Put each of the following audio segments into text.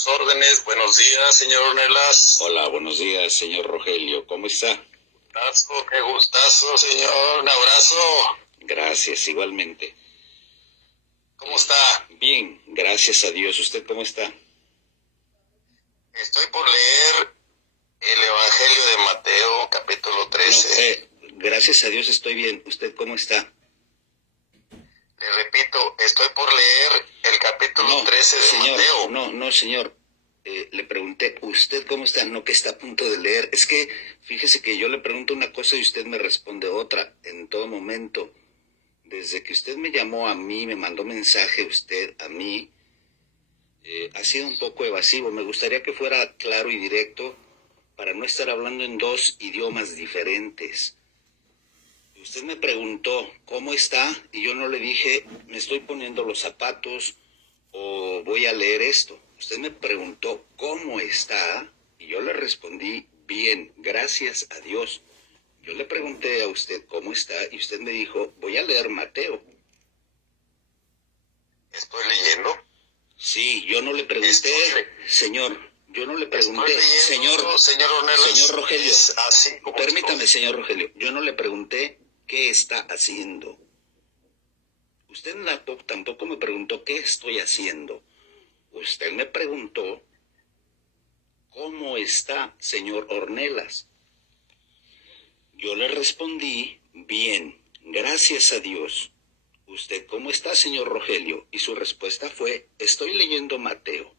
sus órdenes. Buenos días, señor Ornelas. Hola, buenos días, señor Rogelio. ¿Cómo está? Qué gustazo, señor. Un abrazo. Gracias, igualmente. ¿Cómo está? Bien, gracias a Dios. ¿Usted cómo está? Estoy por leer el Evangelio de Mateo, capítulo 13. Gracias a Dios estoy bien. ¿Usted cómo está? Le repito, estoy por leer el capítulo 13 de señor, Mateo. No, señor. Le pregunté, ¿usted cómo está? No, que está a punto de leer. Es que, fíjese que yo le pregunto una cosa y usted me responde otra en todo momento. Desde que usted me llamó a mí, me mandó mensaje usted a mí, ha sido un poco evasivo. Me gustaría que fuera claro y directo para no estar hablando en dos idiomas diferentes. Usted me preguntó cómo está y yo no le dije me estoy poniendo los zapatos o voy a leer esto. Usted me preguntó cómo está y yo le respondí bien, gracias a Dios. Yo le pregunté a usted cómo está y usted me dijo voy a leer Mateo. ¿Estoy leyendo? Sí, yo no le pregunté, señor. Yo no le pregunté, señor Ornelas, señor Rogelio. Permítame, estoy. señor Rogelio. Yo no le pregunté qué está haciendo. Usted tampoco me preguntó qué estoy haciendo. Usted me preguntó cómo está, señor Ornelas. Yo le respondí bien, gracias a Dios. ¿Usted cómo está, señor Rogelio? Y su respuesta fue, estoy leyendo Mateo.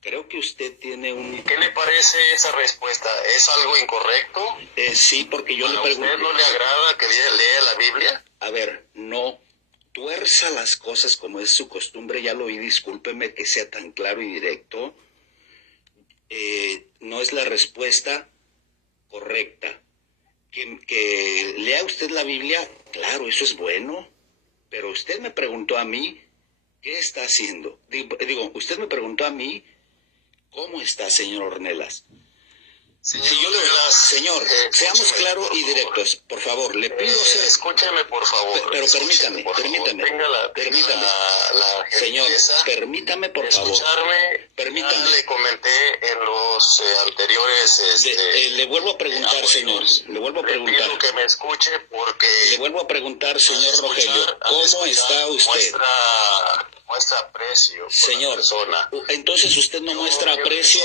Creo que usted tiene un... ¿Qué le parece esa respuesta? ¿Es algo incorrecto? Sí, porque yo le pregunté... ¿A usted no le agrada que lea la Biblia? A ver, no tuerza las cosas como es su costumbre, ya lo oí, discúlpeme que sea tan claro y directo. No es la respuesta correcta. Que lea usted la Biblia, claro, eso es bueno, pero usted me preguntó a mí, ¿qué está haciendo? Usted me preguntó a mí, ¿cómo está, señor Ornelas? Señor, seamos claros y directos, por favor, le pido ser... Escúcheme, por favor. Pero permítame. Señor, permítame, por favor. Permítame. Le comenté en los anteriores... le vuelvo a preguntar, señor. Le vuelvo a preguntar. Le pido que me escuche porque... Le vuelvo a preguntar, señor Rogelio, ¿cómo está usted? Muestra aprecio, señor. Entonces usted no muestra aprecio.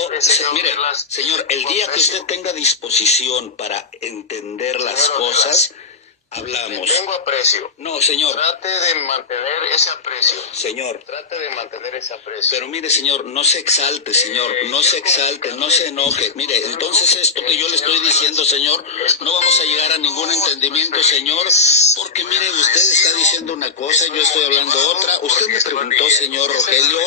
Mire, señor, el día que usted tenga disposición para entender las cosas, hablamos. Tengo aprecio. No, señor. Trate de mantener ese aprecio. Señor. Trate de mantener ese aprecio. Pero mire, señor, no se exalte, señor. No se exalte, no se enoje. Mire, entonces esto que yo le estoy diciendo, señor, no vamos a llegar a ningún entendimiento, señor, porque mire, usted está diciendo una cosa, yo estoy hablando otra. Usted me preguntó, señor Rogelio,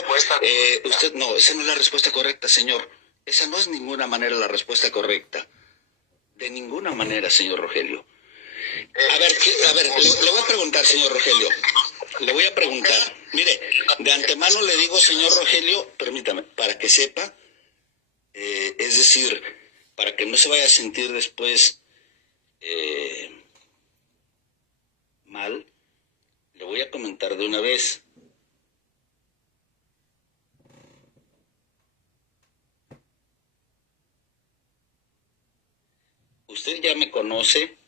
usted, no, esa no es la respuesta correcta, señor. Esa no es de ninguna manera la respuesta correcta. De ninguna manera, señor Rogelio. A ver, le voy a preguntar, señor Rogelio. Le voy a preguntar. Mire, de antemano le digo, señor Rogelio, permítame, para que sepa, es decir, para que no se vaya a sentir después mal, le voy a comentar de una vez. Usted ya me conoce.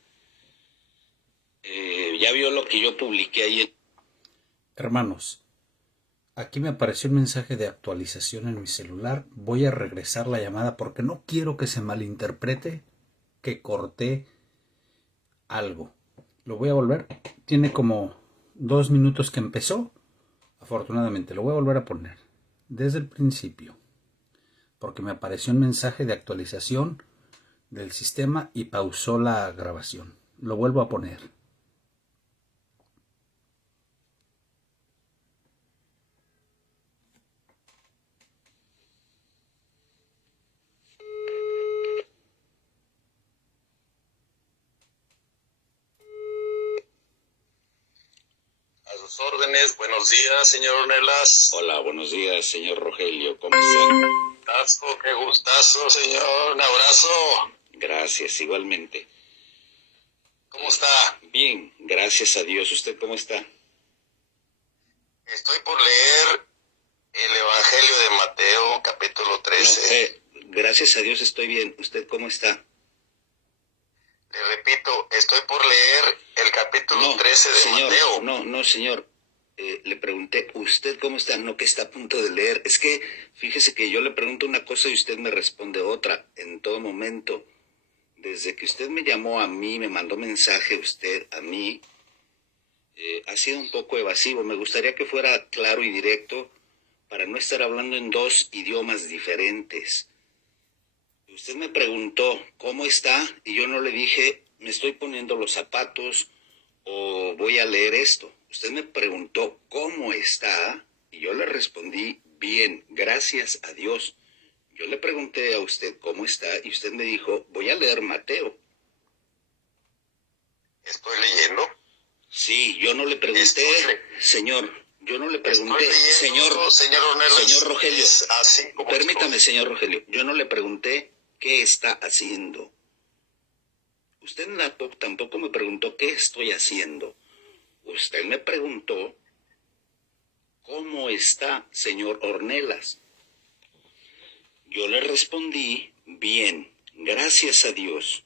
Ya vio lo que yo publiqué ahí. Hermanos, aquí me apareció un mensaje de actualización en mi celular. Voy a regresar la llamada porque no quiero que se malinterprete que corté algo. Lo voy a volver. Tiene como 2 minutos que empezó. Afortunadamente, lo voy a volver a poner desde el principio porque me apareció un mensaje de actualización del sistema y pausó la grabación. Lo vuelvo a poner. A sus órdenes, buenos días, señor Ornelas. Hola, buenos días, señor Rogelio, ¿cómo está? Qué gustazo, señor, un abrazo. Gracias, igualmente. ¿Cómo está? Bien, gracias a Dios. ¿Usted cómo está? Estoy por leer el Evangelio de Mateo, capítulo 13. Gracias a Dios estoy bien. ¿Usted cómo está? Le repito, estoy por leer el capítulo 13 de señor, Mateo. No, señor. Le pregunté, ¿usted cómo está? No que está a punto de leer. Es que fíjese que yo le pregunto una cosa y usted me responde otra en todo momento. Desde que usted me llamó a mí, me mandó mensaje usted a mí, ha sido un poco evasivo. Me gustaría que fuera claro y directo para no estar hablando en dos idiomas diferentes. Usted me preguntó cómo está y yo no le dije me estoy poniendo los zapatos o voy a leer esto. Usted me preguntó cómo está y yo le respondí bien, gracias a Dios. Yo le pregunté a usted cómo está y usted me dijo voy a leer Mateo. ¿Estoy leyendo? Sí, yo no le pregunté, señor, yo no le pregunté, señor Rogelio, permítame, señor Rogelio, yo no le pregunté qué está haciendo. Usted tampoco me preguntó qué estoy haciendo. Usted me preguntó cómo está, señor Ornelas. Yo le respondí bien, gracias a Dios.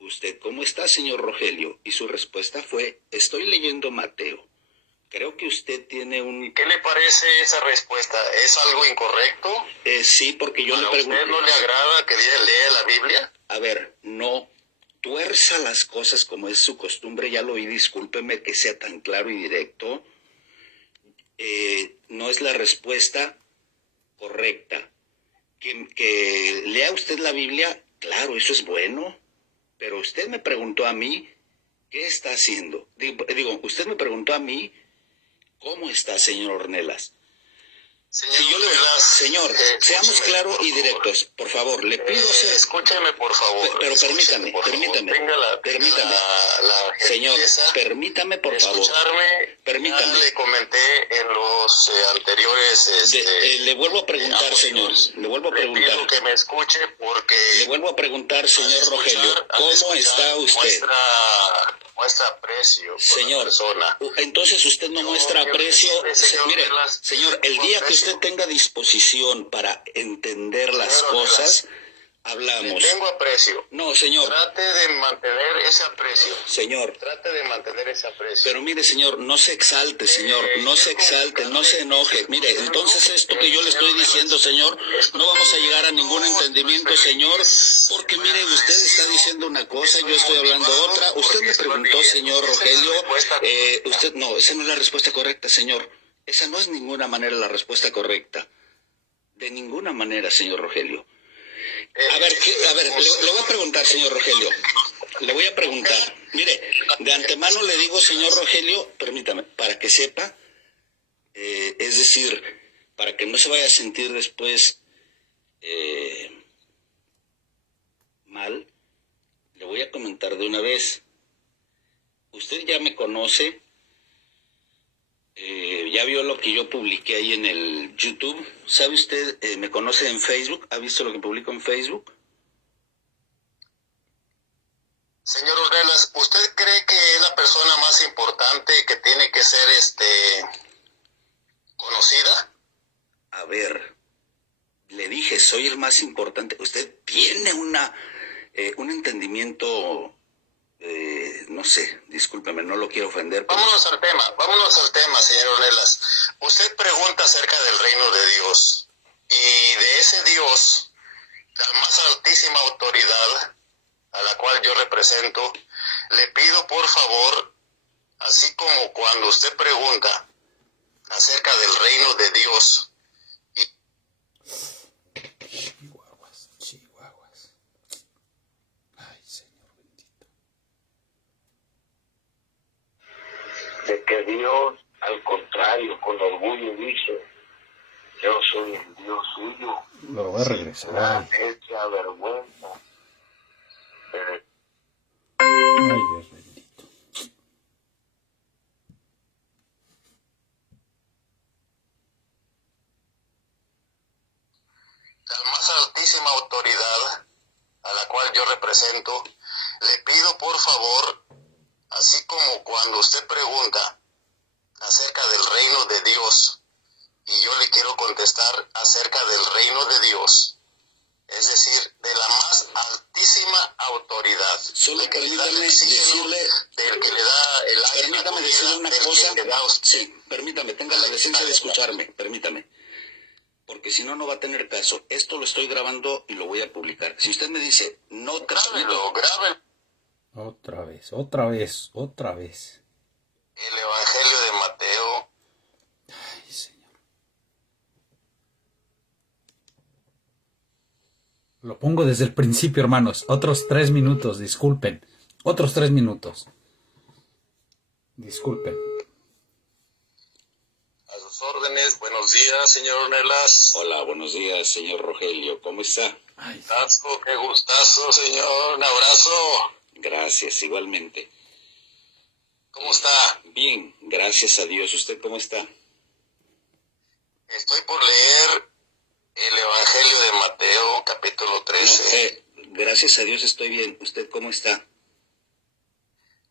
¿Usted cómo está, señor Rogelio? Y su respuesta fue, estoy leyendo Mateo. Creo que usted tiene un... ¿Qué le parece esa respuesta? ¿Es algo incorrecto? Sí, porque yo le pregunté... ¿A usted no le agrada que lea la Biblia? A ver, no tuerza las cosas como es su costumbre, ya lo oí, discúlpeme que sea tan claro y directo. No es la respuesta correcta. Que lea usted la Biblia, claro, eso es bueno. Pero usted me preguntó a mí, ¿qué está haciendo? Digo, usted me preguntó a mí, ¿cómo está, señor Ornelas? Señor, seamos claros y directos, por favor, le pido... Escúcheme, por favor. Pero permítame. Señor, permítame, por favor. Permítame. Le comenté en los anteriores... le vuelvo a preguntar, señor. Le vuelvo a preguntar. Le pido que me escuche porque... Le vuelvo a preguntar, señor Rogelio, ¿cómo está usted? Muestra aprecio por señor, la persona. Entonces usted no muestra aprecio. Mire, señor, el día que usted tenga disposición para entender las cosas, hablamos. Tengo aprecio. No, señor. Trate de mantener ese aprecio. Señor. Trate de mantener ese aprecio. Pero mire, señor, no se exalte, señor. No se exalte, no se enoje. Mire, entonces esto que yo le estoy diciendo, señor, no vamos a llegar a ningún entendimiento, señor, porque mire, usted está diciendo una cosa, yo estoy hablando otra. Usted me preguntó, señor Rogelio, no, esa no es la respuesta correcta, señor. Esa no es de ninguna manera la respuesta correcta. De ninguna manera, señor Rogelio. A ver, le voy a preguntar, señor Rogelio. Le voy a preguntar. Mire, de antemano le digo, señor Rogelio, permítame, para que sepa, es decir, para que no se vaya a sentir después mal, le voy a comentar de una vez. Usted ya me conoce, ya vio lo que yo publiqué ahí en el YouTube. ¿Sabe usted, me conoce en Facebook? ¿Ha visto lo que publico en Facebook? Señor Ornelas, ¿usted cree que es la persona más importante que tiene que ser conocida? A ver, le dije, soy el más importante. Usted tiene un entendimiento... no sé, discúlpeme, no lo quiero ofender. Pero... Vámonos al tema, señor Ornelas. Usted pregunta acerca del reino de Dios y de ese Dios, la más altísima autoridad a la cual yo represento, le pido por favor, así como cuando usted pregunta acerca del reino de Dios. Chihuahuas. Ay, Señor bendito. De que Dios, al contrario, con orgullo dice, yo soy el Dios suyo. Lo voy a regresar. Él se avergüenza. Ay, Dios bendito. La más altísima autoridad a la cual yo represento, le pido por favor, así como cuando usted pregunta acerca del reino de Dios, y yo le quiero contestar acerca del reino de Dios, Sí, permítame, tenga la decencia de escucharme, permítame. Porque si no, no va a tener caso. Esto lo estoy grabando y lo voy a publicar. Si usted me dice, no te Grábelo, grábelo. Otra vez. El Evangelio de Mateo. Ay, Señor. Lo pongo desde el principio, hermanos. Otros 3 minutos, disculpen. Otros 3 minutos. Disculpen. A sus órdenes. Buenos días, señor Ornelas. Hola, buenos días, señor Rogelio. ¿Cómo está? Ay, Gustazo, qué gustazo, señor. Un abrazo. Gracias, igualmente. ¿Cómo está? Bien, gracias a Dios. ¿Usted cómo está? Estoy por leer el Evangelio de Mateo, capítulo 13. Gracias a Dios estoy bien. ¿Usted cómo está?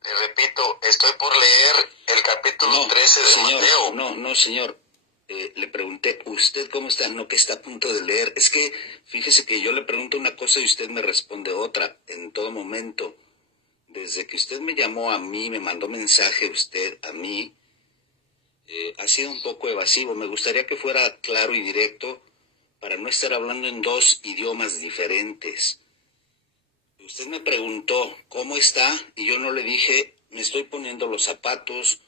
Le repito, estoy por leer el capítulo 13 de señor, Mateo. No, señor. Le pregunté, ¿usted cómo está? No, que está a punto de leer. Es que, fíjese que yo le pregunto una cosa y usted me responde otra en todo momento. Desde que usted me llamó a mí, me mandó mensaje usted a mí, ha sido un poco evasivo. Me gustaría que fuera claro y directo para no estar hablando en 2 idiomas diferentes. Usted me preguntó cómo está y yo no le dije me estoy poniendo los zapatos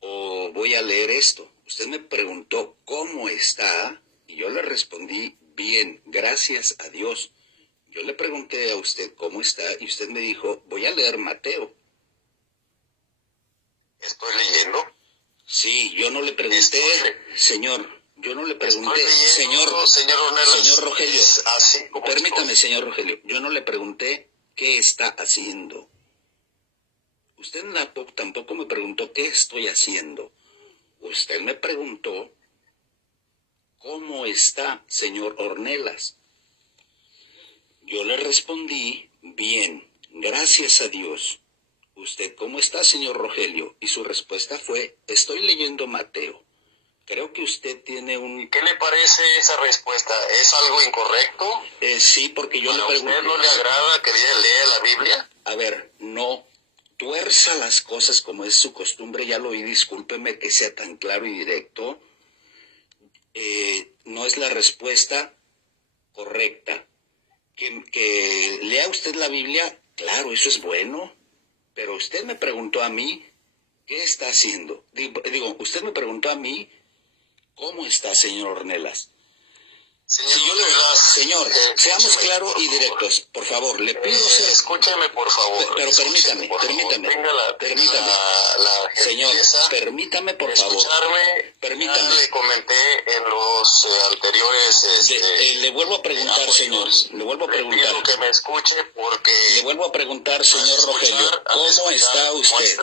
o voy a leer esto. Usted me preguntó cómo está y yo le respondí bien, gracias a Dios. Yo le pregunté a usted cómo está y usted me dijo voy a leer Mateo. ¿Estoy leyendo? Sí, yo no le pregunté, señor. Yo no le pregunté, señor Ornelas, señor Rogelio, así como permítame, estoy. señor Rogelio, yo no le pregunté qué está haciendo. Usted tampoco me preguntó qué estoy haciendo. Usted me preguntó cómo está, señor Ornelas. Yo le respondí, bien, gracias a Dios. ¿Usted cómo está, señor Rogelio? Y su respuesta fue, estoy leyendo Mateo. Creo que usted tiene un... ¿Qué le parece esa respuesta? ¿Es algo incorrecto? Sí, porque yo le pregunté... ¿A usted no le agrada que lea la Biblia? A ver, no tuerza las cosas como es su costumbre, ya lo oí, discúlpeme que sea tan claro y directo. No es la respuesta correcta. Que lea usted la Biblia, claro, eso es bueno, pero usted me preguntó a mí, ¿qué está haciendo? Digo, usted me preguntó a mí, ¿cómo está, señor Ornelas? Señor, seamos claros y directos, por favor, le pido... Escúcheme, por favor. Pero permítame. Señor, permítame, por favor. Permítame. Le comenté en los anteriores... le vuelvo a preguntar, señor. Le vuelvo a preguntar. Pido que me escuche porque... Le vuelvo a preguntar, señor Rogelio, ¿cómo está usted?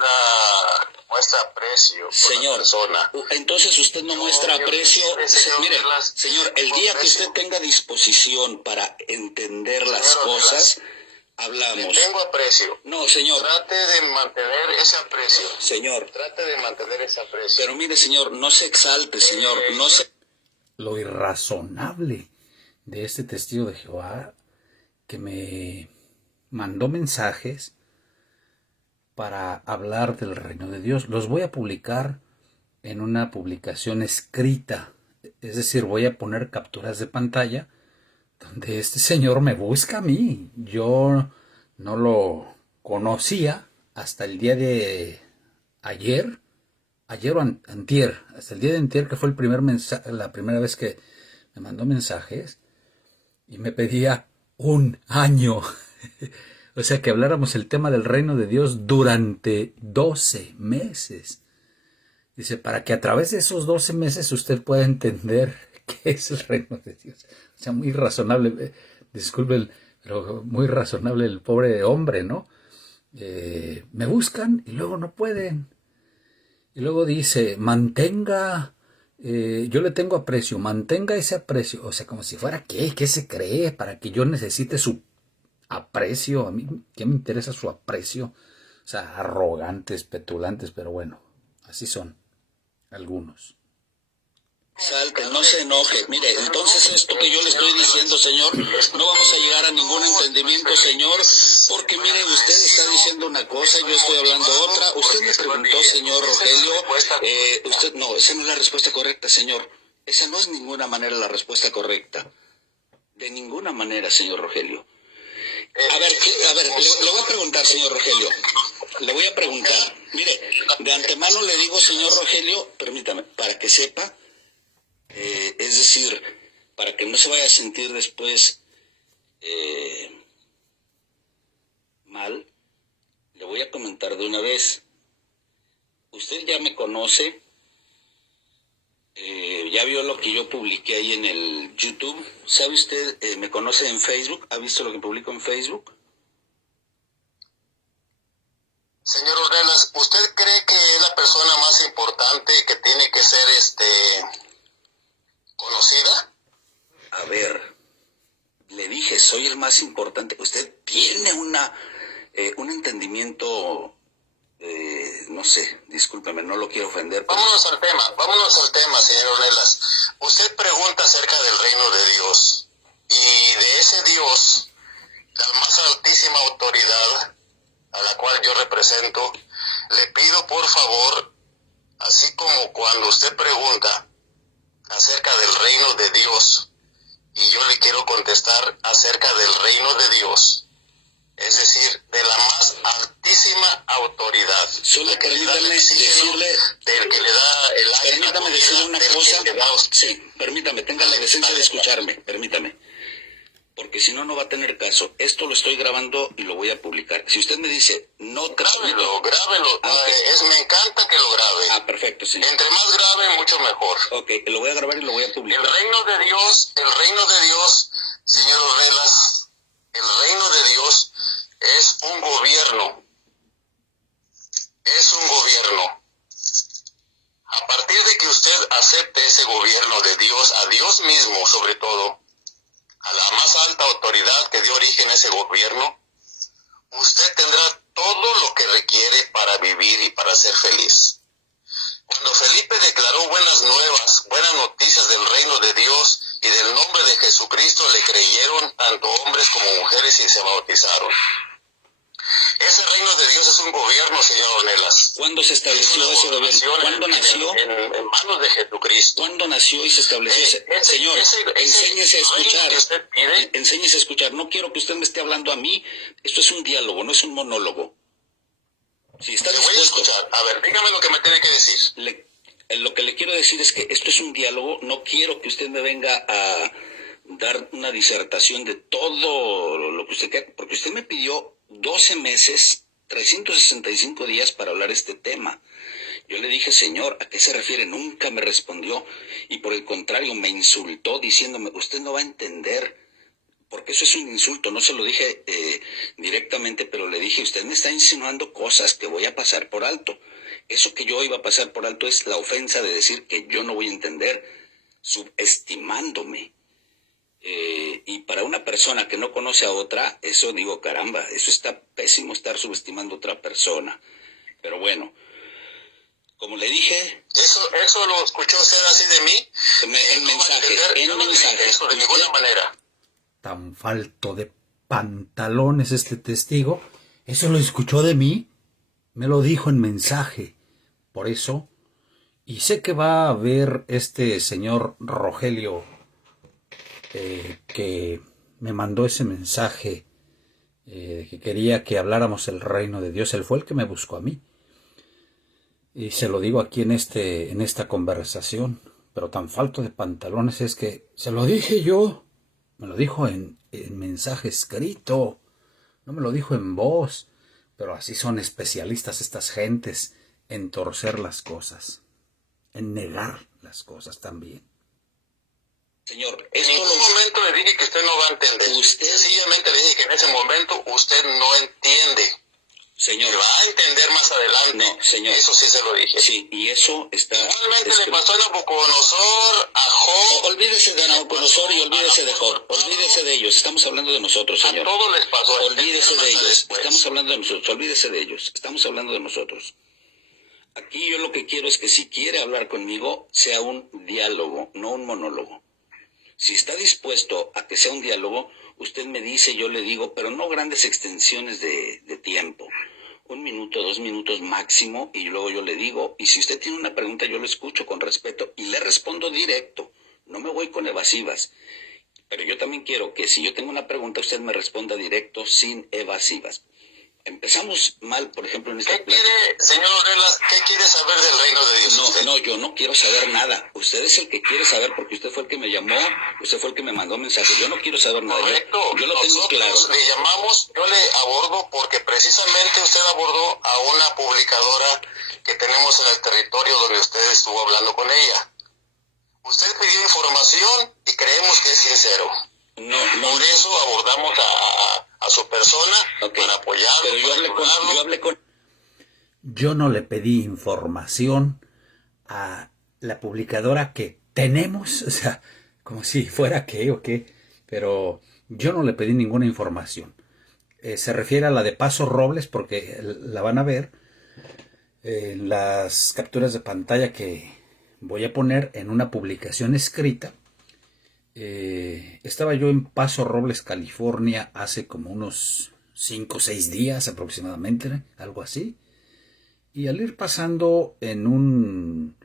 Muestra aprecio por señor, la persona. Entonces usted no muestra aprecio. Mire, señor, el día que usted tenga disposición para entender las cosas, hablamos. Tengo aprecio. No, señor. Trate de mantener ese aprecio. Señor. Trate de mantener ese aprecio. Pero mire, señor, no se exalte, señor. No se... Lo irrazonable de este testigo de Jehová que me mandó mensajes para hablar del reino de Dios. Los voy a publicar en una publicación escrita. Es decir, voy a poner capturas de pantalla donde este señor me busca a mí. Yo no lo conocía hasta el día de ayer o antier, hasta el día de antier, que fue la primera vez que me mandó mensajes y me pedía 1 año. O sea, que habláramos el tema del reino de Dios durante 12 meses. Dice, para que a través de esos 12 meses usted pueda entender qué es el reino de Dios. O sea, muy razonable, disculpe, pero muy razonable el pobre hombre, ¿no? Me buscan y luego no pueden. Y luego dice, mantenga, yo le tengo aprecio, mantenga ese aprecio. O sea, como si fuera, ¿qué se cree? Para que yo necesite su aprecio. A mí, ¿qué me interesa su aprecio? O sea, arrogantes, petulantes, pero bueno, así son algunos. Salte, no se enoje. Mire, entonces esto que yo le estoy diciendo, señor, no vamos a llegar a ningún entendimiento, señor. Porque mire, usted está diciendo una cosa, yo estoy hablando otra. Usted me preguntó, señor Rogelio, no, esa no es la respuesta correcta, señor. Esa no es ninguna manera la respuesta correcta. De ninguna manera, señor Rogelio. A ver, le voy a preguntar, señor Rogelio. Le voy a preguntar. Mire, de antemano le digo, señor Rogelio, permítame, para que sepa, es decir, para que no se vaya a sentir después mal, le voy a comentar de una vez. Usted ya me conoce, ya vio lo que yo publiqué ahí en el YouTube. ¿Sabe usted, me conoce en Facebook? ¿Ha visto lo que publico en Facebook? Señor Ornelas, ¿usted cree que es la persona más importante que tiene que ser conocida? A ver, le dije, soy el más importante. Usted tiene un entendimiento, no sé, discúlpeme, no lo quiero ofender. Pero... Vámonos al tema, señor Ornelas. Usted pregunta acerca del reino de Dios, y de ese Dios, la más altísima autoridad a la cual yo represento, le pido por favor, así como cuando usted pregunta acerca del reino de Dios, y yo le quiero contestar acerca del reino de Dios, es decir, de la más altísima autoridad. Solo permítame decirle, del que le da el aire, permítame decirle una cosa. Sí, permítame, tenga la decencia de escucharme, permítame. Porque si no, no va a tener caso. Esto lo estoy grabando y lo voy a publicar. Si usted me dice, no te... Grábelo. Okay. Me encanta que lo grabe. Ah, perfecto, señor. Entre más grave, mucho mejor. Ok, lo voy a grabar y lo voy a publicar. El reino de Dios, señor Ornelas, el reino de Dios es un gobierno. Es un gobierno. A partir de que usted acepte ese gobierno de Dios, a Dios mismo sobre todo, a la más alta autoridad que dio origen a ese gobierno, usted tendrá todo lo que requiere para vivir y para ser feliz. Cuando Felipe declaró buenas nuevas, buenas noticias del reino de Dios y del nombre de Jesucristo, le creyeron tanto hombres como mujeres y se bautizaron. Ese reino de Dios es un gobierno, señor Ornelas. ¿Cuándo se estableció ese gobierno? ¿Cuándo nació? En manos de Jesucristo. ¿Cuándo nació y se estableció? Señor, enséñese a escuchar. Que usted pide, enséñese a escuchar. No quiero que usted me esté hablando a mí. Esto es un diálogo, no es un monólogo. Si está dispuesto, voy a escuchar. A ver, dígame lo que me tiene que decir. Lo que le quiero decir es que esto es un diálogo. No quiero que usted me venga a dar una disertación de todo lo que usted quiera, porque usted me pidió 12 meses, 365 días para hablar este tema. Yo le dije, señor, ¿a qué se refiere? Nunca me respondió, y por el contrario me insultó diciéndome, usted no va a entender, porque eso es un insulto. No se lo dije directamente, pero le dije, usted me está insinuando cosas que voy a pasar por alto. Eso que yo iba a pasar por alto es la ofensa de decir que yo no voy a entender, subestimándome. Y para una persona que no conoce a otra, eso digo, caramba, eso está pésimo, estar subestimando a otra persona. Pero bueno, como le dije... ¿Eso lo escuchó usted así de mí? En mensaje. Eso de ninguna manera. Tan falto de pantalones este testigo. ¿Eso lo escuchó de mí? Me lo dijo en mensaje. Por eso, y sé que va a ver este señor Rogelio... que me mandó ese mensaje, que quería que habláramos del reino de Dios. Él fue el que me buscó a mí, y se lo digo aquí en esta conversación. Pero tan falto de pantalones es que se lo dije yo. Me lo dijo en mensaje escrito, no me lo dijo en voz. Pero así son especialistas estas gentes en torcer las cosas, en negar las cosas también. Señor, en ningún momento le dije que usted no va a entender. Sencillamente le dije que en ese momento usted no entiende. Señor, que va a entender más adelante. No, señor. Eso sí se lo dije. Sí, y eso está... Igualmente le pasó a Nabucodonosor, a Job... Olvídese de Nabucodonosor y olvídese de Job. Olvídese de ellos. Estamos hablando de nosotros, señor. A todos les pasó. Olvídese de ellos. Estamos hablando de nosotros. Olvídese de ellos. Estamos hablando de nosotros. Aquí yo lo que quiero es que si quiere hablar conmigo, sea un diálogo, no un monólogo. Si está dispuesto a que sea un diálogo, usted me dice, yo le digo, pero no grandes extensiones de tiempo. 1 minuto, 2 minutos máximo, y luego yo le digo, y si usted tiene una pregunta, yo lo escucho con respeto y le respondo directo. No me voy con evasivas. Pero yo también quiero que si yo tengo una pregunta, usted me responda directo, sin evasivas. Empezamos mal, por ejemplo, en esta plática. Señor Ornelas, qué quiere saber del reino de Dios? No, yo no quiero saber nada. Usted es el que quiere saber porque usted fue el que me llamó, usted fue el que me mandó mensaje. Yo no quiero saber nada. Correcto. Yo lo tengo claro. Nosotros le llamamos, yo le abordo porque precisamente usted abordó a una publicadora que tenemos en el territorio donde usted estuvo hablando con ella. Usted pidió información y creemos que es sincero. No. Por eso abordamos a su persona, okay, para apoyarlo. Pero yo hablé con... Yo no le pedí información a la publicadora que tenemos, o sea, como si fuera qué o qué, pero yo no le pedí ninguna información. Se refiere a la de Paso Robles, porque la van a ver en las capturas de pantalla que voy a poner en una publicación escrita. Estaba yo en Paso Robles, California, hace como unos 5 o 6 días aproximadamente, algo así. Y al ir pasando en un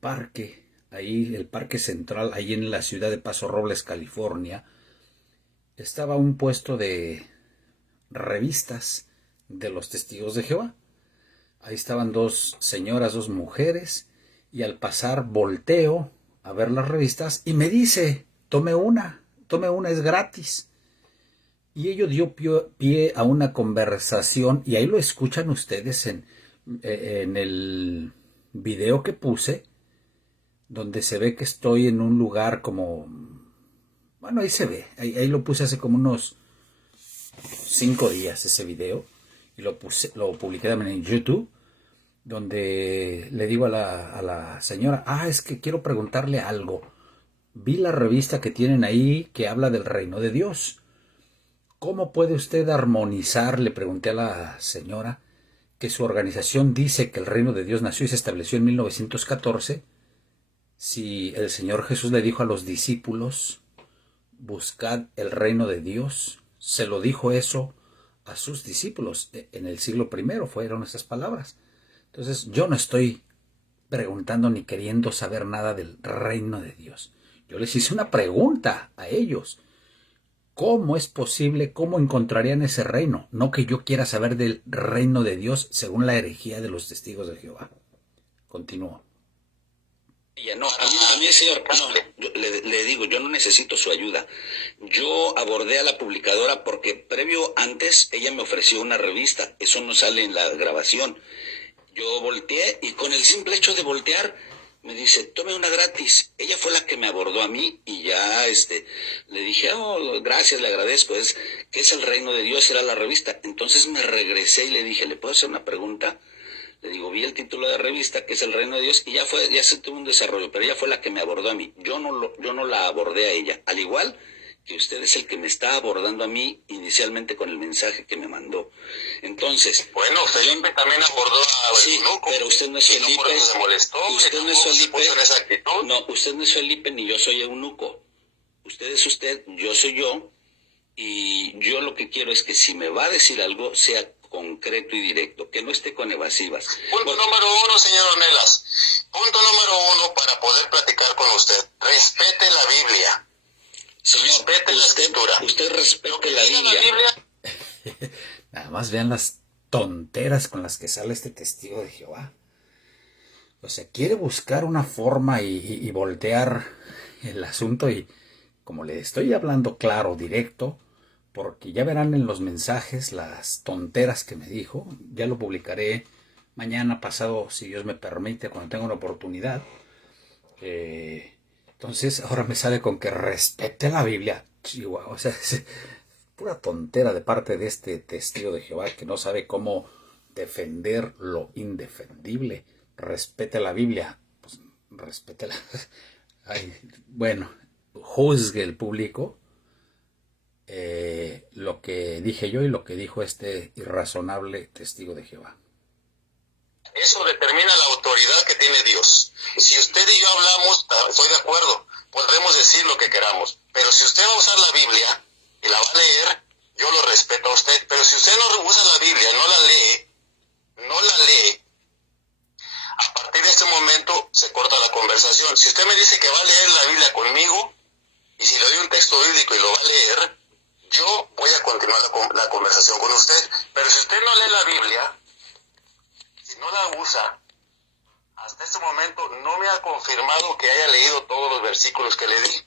parque, ahí el Parque Central, ahí en la ciudad de Paso Robles, California, estaba un puesto de revistas de los Testigos de Jehová. Ahí estaban 2 señoras, 2 mujeres, y al pasar volteo a ver las revistas y me dice, tome una, es gratis. Y ello dio pie a una conversación, y ahí lo escuchan ustedes en el video que puse, donde se ve que estoy en un lugar como... Bueno, ahí se ve, ahí lo puse hace como unos 5 días ese video, y lo publiqué también en YouTube, donde le digo a la señora, es que quiero preguntarle algo. Vi la revista que tienen ahí que habla del reino de Dios. ¿Cómo puede usted armonizar, le pregunté a la señora, que su organización dice que el reino de Dios nació y se estableció en 1914, si el Señor Jesús le dijo a los discípulos, buscad el reino de Dios? Se lo dijo eso a sus discípulos en el siglo I, fueron esas palabras. Entonces yo no estoy preguntando ni queriendo saber nada del reino de Dios. Yo les hice una pregunta a ellos. ¿Cómo es posible? ¿Cómo encontrarían ese reino? No que yo quiera saber del reino de Dios según la herejía de los Testigos de Jehová. Continúo. No, a mí, señor, no, le digo, yo no necesito su ayuda. Yo abordé a la publicadora porque antes ella me ofreció una revista. Eso no sale en la grabación. Yo volteé y con el simple hecho de voltear me dice, tome una gratis. Ella fue la que me abordó a mí y ya le dije, gracias, le agradezco. ¿Qué es el reino de Dios? Era la revista. Entonces me regresé y le dije, ¿le puedo hacer una pregunta? Le digo, vi el título de revista, que es el reino de Dios, y ya se tuvo un desarrollo, pero ella fue la que me abordó a mí. Yo no la abordé a ella. Al igual que usted es el que me está abordando a mí inicialmente con el mensaje que me mandó. Entonces... Bueno, Felipe también abordó a sí, pero usted no es Felipe. No por eso se molestó. Usted no es Felipe. En esa actitud. No, usted no es Felipe ni yo soy eunuco. Usted es usted, yo soy yo, y yo lo que quiero es que si me va a decir algo, sea concreto y directo, que no esté con evasivas. Punto número 1, señor Ornelas. Punto número 1 para poder platicar con usted. Respete la Biblia. Señor, respete la escritura. Usted respete la Biblia. Nada más vean las tonteras con las que sale este testigo de Jehová. O sea, quiere buscar una forma y voltear el asunto, y como le estoy hablando claro, directo, porque ya verán en los mensajes las tonteras que me dijo. Ya lo publicaré mañana, pasado, si Dios me permite, cuando tenga una oportunidad. Entonces ahora me sale con que respete la Biblia. Chihuahua, o sea, es pura tontera de parte de este testigo de Jehová que no sabe cómo defender lo indefendible. Respete la Biblia. Pues respete la... bueno, juzgue el público lo que dije yo y lo que dijo este irrazonable testigo de Jehová. Eso determina la autoridad que tiene Dios. Si usted y yo hablamos, estoy de acuerdo, podremos podemos decir lo que queramos, pero si usted va a usar la Biblia y la va a leer, yo lo respeto a usted, pero si usted no usa la Biblia, no la lee, a partir de este momento se corta la conversación. Si usted me dice que va a leer la Biblia conmigo, y si le doy un texto bíblico y lo va a leer, yo voy a continuar la conversación con usted. Pero si usted no lee la Biblia, si no la usa, hasta este momento no me ha confirmado que haya leído todos los versículos que le di.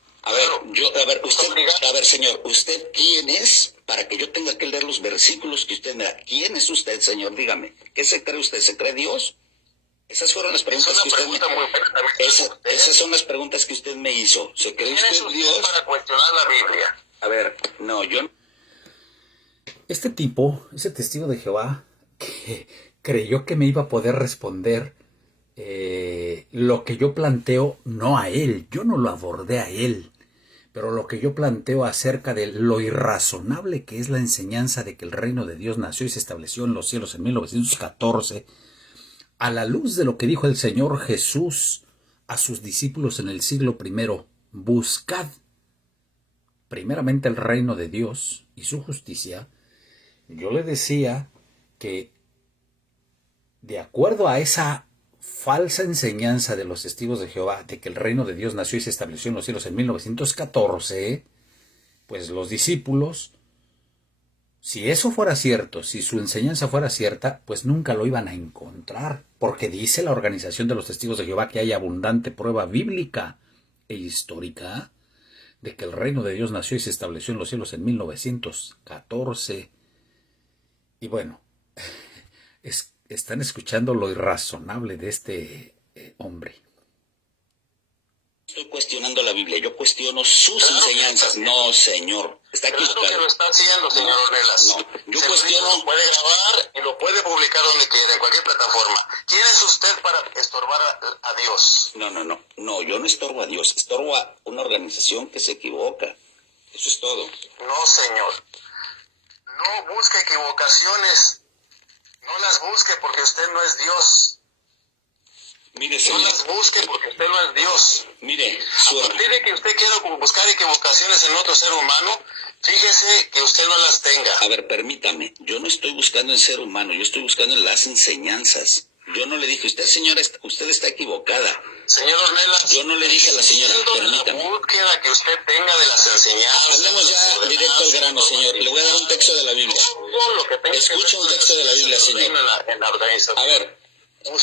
Señor, ¿usted quién es para que yo tenga que leer los versículos que usted me da? ¿Quién es usted, señor? Dígame, ¿qué se cree usted? ¿Se cree Dios? Esas fueron las preguntas que usted Esas son las preguntas que usted me hizo. ¿Se cree usted Dios? Para cuestionar la Biblia. A ver, no, yo... Este tipo, ese testigo de Jehová, que creyó que me iba a poder responder lo que yo planteo, no a él, yo no lo abordé a él, pero lo que yo planteo acerca de lo irrazonable que es la enseñanza de que el reino de Dios nació y se estableció en los cielos en 1914, a la luz de lo que dijo el Señor Jesús a sus discípulos en el siglo I, buscad primeramente el reino de Dios y su justicia. Yo le decía que de acuerdo a esa falsa enseñanza de los testigos de Jehová de que el reino de Dios nació y se estableció en los cielos en 1914, pues los discípulos, si eso fuera cierto, si su enseñanza fuera cierta, pues nunca lo iban a encontrar, porque dice la Organización de los Testigos de Jehová que hay abundante prueba bíblica e histórica de que el reino de Dios nació y se estableció en los cielos en 1914. Y bueno, están escuchando lo irrazonable de este hombre. Estoy cuestionando la Biblia, yo cuestiono sus enseñanzas. No, señor, está equivocado. Claro que lo está haciendo, señor Ornelas. No, yo cuestiono... Lo puede grabar y lo puede publicar donde quiera, en cualquier plataforma. ¿Quién es usted para estorbar a Dios? No, yo no estorbo a Dios, estorbo a una organización que se equivoca. Eso es todo. No, señor. No busque equivocaciones. No las busque porque usted no es Dios. Mire, señor. No las busque porque usted no es Dios. Mire, a partir de que usted quiera buscar equivocaciones en otro ser humano, fíjese que usted no las tenga. A ver, permítame, yo no estoy buscando en ser humano, yo estoy buscando en las enseñanzas. Yo no le dije, usted, señora, usted está equivocada. Señor Ornelas, yo no le dije a la señora, permítame. La búsqueda que usted tenga de las enseñanzas. Hablemos ya directo al grano, señor. Le voy a dar un texto de la Biblia. Escuche un texto de la Biblia, señor. A ver,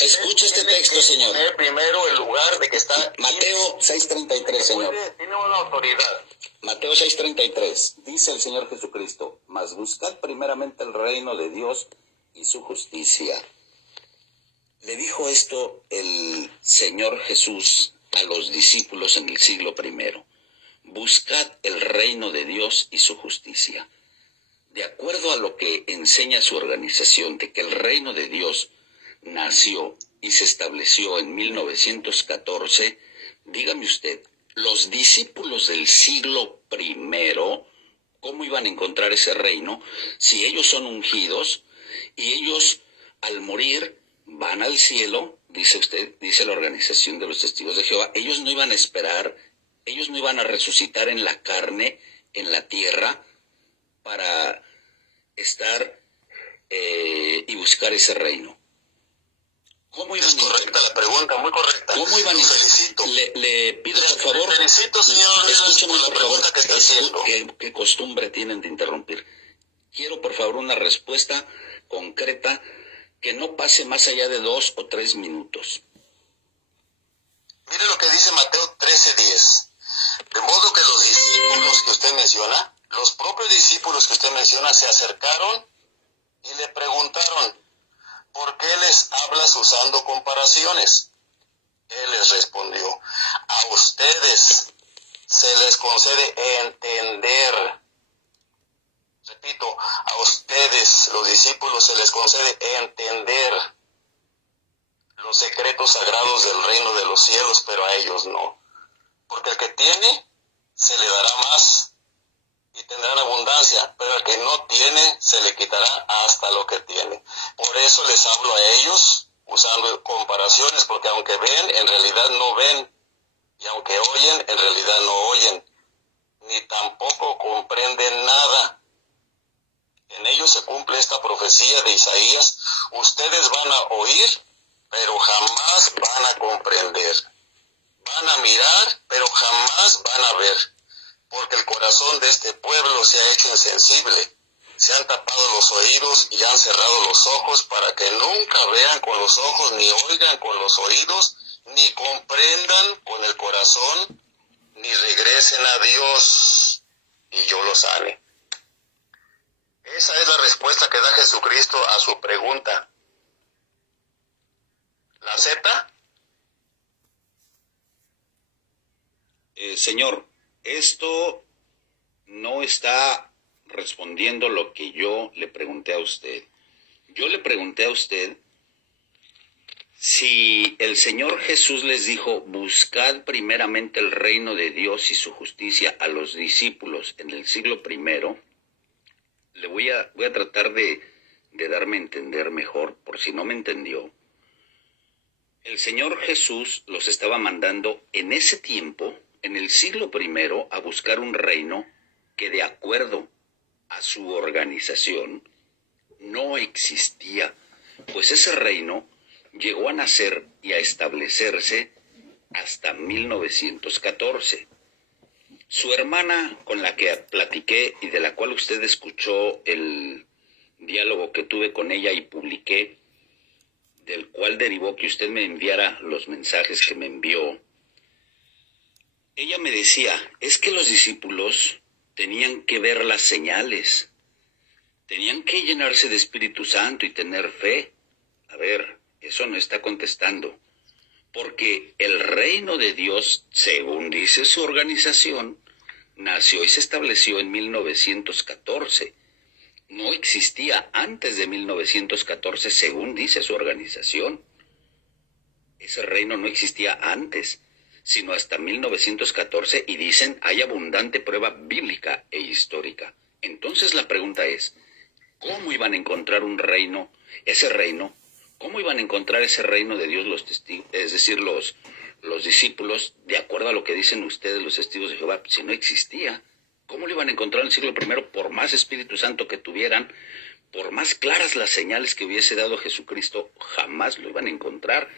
escuche este texto, señor. Primero el lugar de que está Mateo 6:33, señor. Tiene una autoridad. Mateo 6:33. Dice el Señor Jesucristo, mas buscad primeramente el reino de Dios y su justicia. Le dijo esto el Señor Jesús a los discípulos en el siglo I. Buscad el reino de Dios y su justicia. De acuerdo a lo que enseña su organización de que el reino de Dios nació y se estableció en 1914, dígame usted, los discípulos del siglo I, ¿cómo iban a encontrar ese reino si ellos son ungidos y ellos al morir van al cielo? Dice usted, dice la Organización de los Testigos de Jehová, ellos no iban a esperar, ellos no iban a resucitar en la carne, en la tierra, para estar y buscar ese reino. ¿Cómo iban? Es correcta la pregunta, muy correcta. ¿Cómo iban? Felicito. Le pido por favor. Felicito, señor. Escúchame por la pregunta que está haciendo. ¿Qué costumbre tienen de interrumpir? Quiero por favor una respuesta concreta que no pase más allá de 2 o 3 minutos. Mire lo que dice Mateo 13:10. De modo que los discípulos que usted menciona, los propios discípulos que usted menciona, se acercaron y le preguntaron, ¿por qué les hablas usando comparaciones? Él les respondió, a ustedes se les concede entender. Repito, a ustedes, los discípulos, se les concede entender los secretos sagrados del reino de los cielos, pero a ellos no. Porque el que tiene, se le dará más y tendrán abundancia, pero al que no tiene, se le quitará hasta lo que tiene. Por eso les hablo a ellos usando comparaciones, porque aunque ven, en realidad no ven. y aunque oyen, en realidad no oyen, ni tampoco comprenden nada. En ellos se cumple esta profecía de Isaías: ustedes van a oír, pero jamás van a comprender. Van a mirar, pero jamás van a ver, porque el corazón de este pueblo se ha hecho insensible. Se han tapado los oídos y han cerrado los ojos para que nunca vean con los ojos, ni oigan con los oídos, ni comprendan con el corazón, ni regresen a Dios y yo los sane. Esa es la respuesta que da Jesucristo a su pregunta. ¿La acepta? Señor, esto no está respondiendo lo que yo le pregunté a usted. Yo le pregunté a usted si el Señor Jesús les dijo: buscad primeramente el reino de Dios y su justicia a los discípulos en el siglo I. Le voy a tratar de darme a entender mejor, por si no me entendió. El Señor Jesús los estaba mandando en ese tiempo, en el siglo I, a buscar un reino que, de acuerdo a su organización, no existía, pues ese reino llegó a nacer y a establecerse hasta 1914. Su hermana, con la que platiqué y de la cual usted escuchó el diálogo que tuve con ella y publiqué, del cual derivó que usted me enviara los mensajes que me envió, ella me decía: es que los discípulos tenían que ver las señales, tenían que llenarse de Espíritu Santo y tener fe. A ver, eso no está contestando, porque el reino de Dios, según dice su organización, nació y se estableció en 1914. No existía antes de 1914, según dice su organización. Ese reino no existía antes, sino hasta 1914, y dicen hay abundante prueba bíblica e histórica. Entonces la pregunta es: ¿cómo iban a encontrar un reino, ese reino? ¿Cómo iban a encontrar ese reino de Dios los testigos, es decir, los discípulos, de acuerdo a lo que dicen ustedes, los testigos de Jehová, si no existía? ¿Cómo lo iban a encontrar en el siglo I? Por más Espíritu Santo que tuvieran, por más claras las señales que hubiese dado Jesucristo, jamás lo iban a encontrar.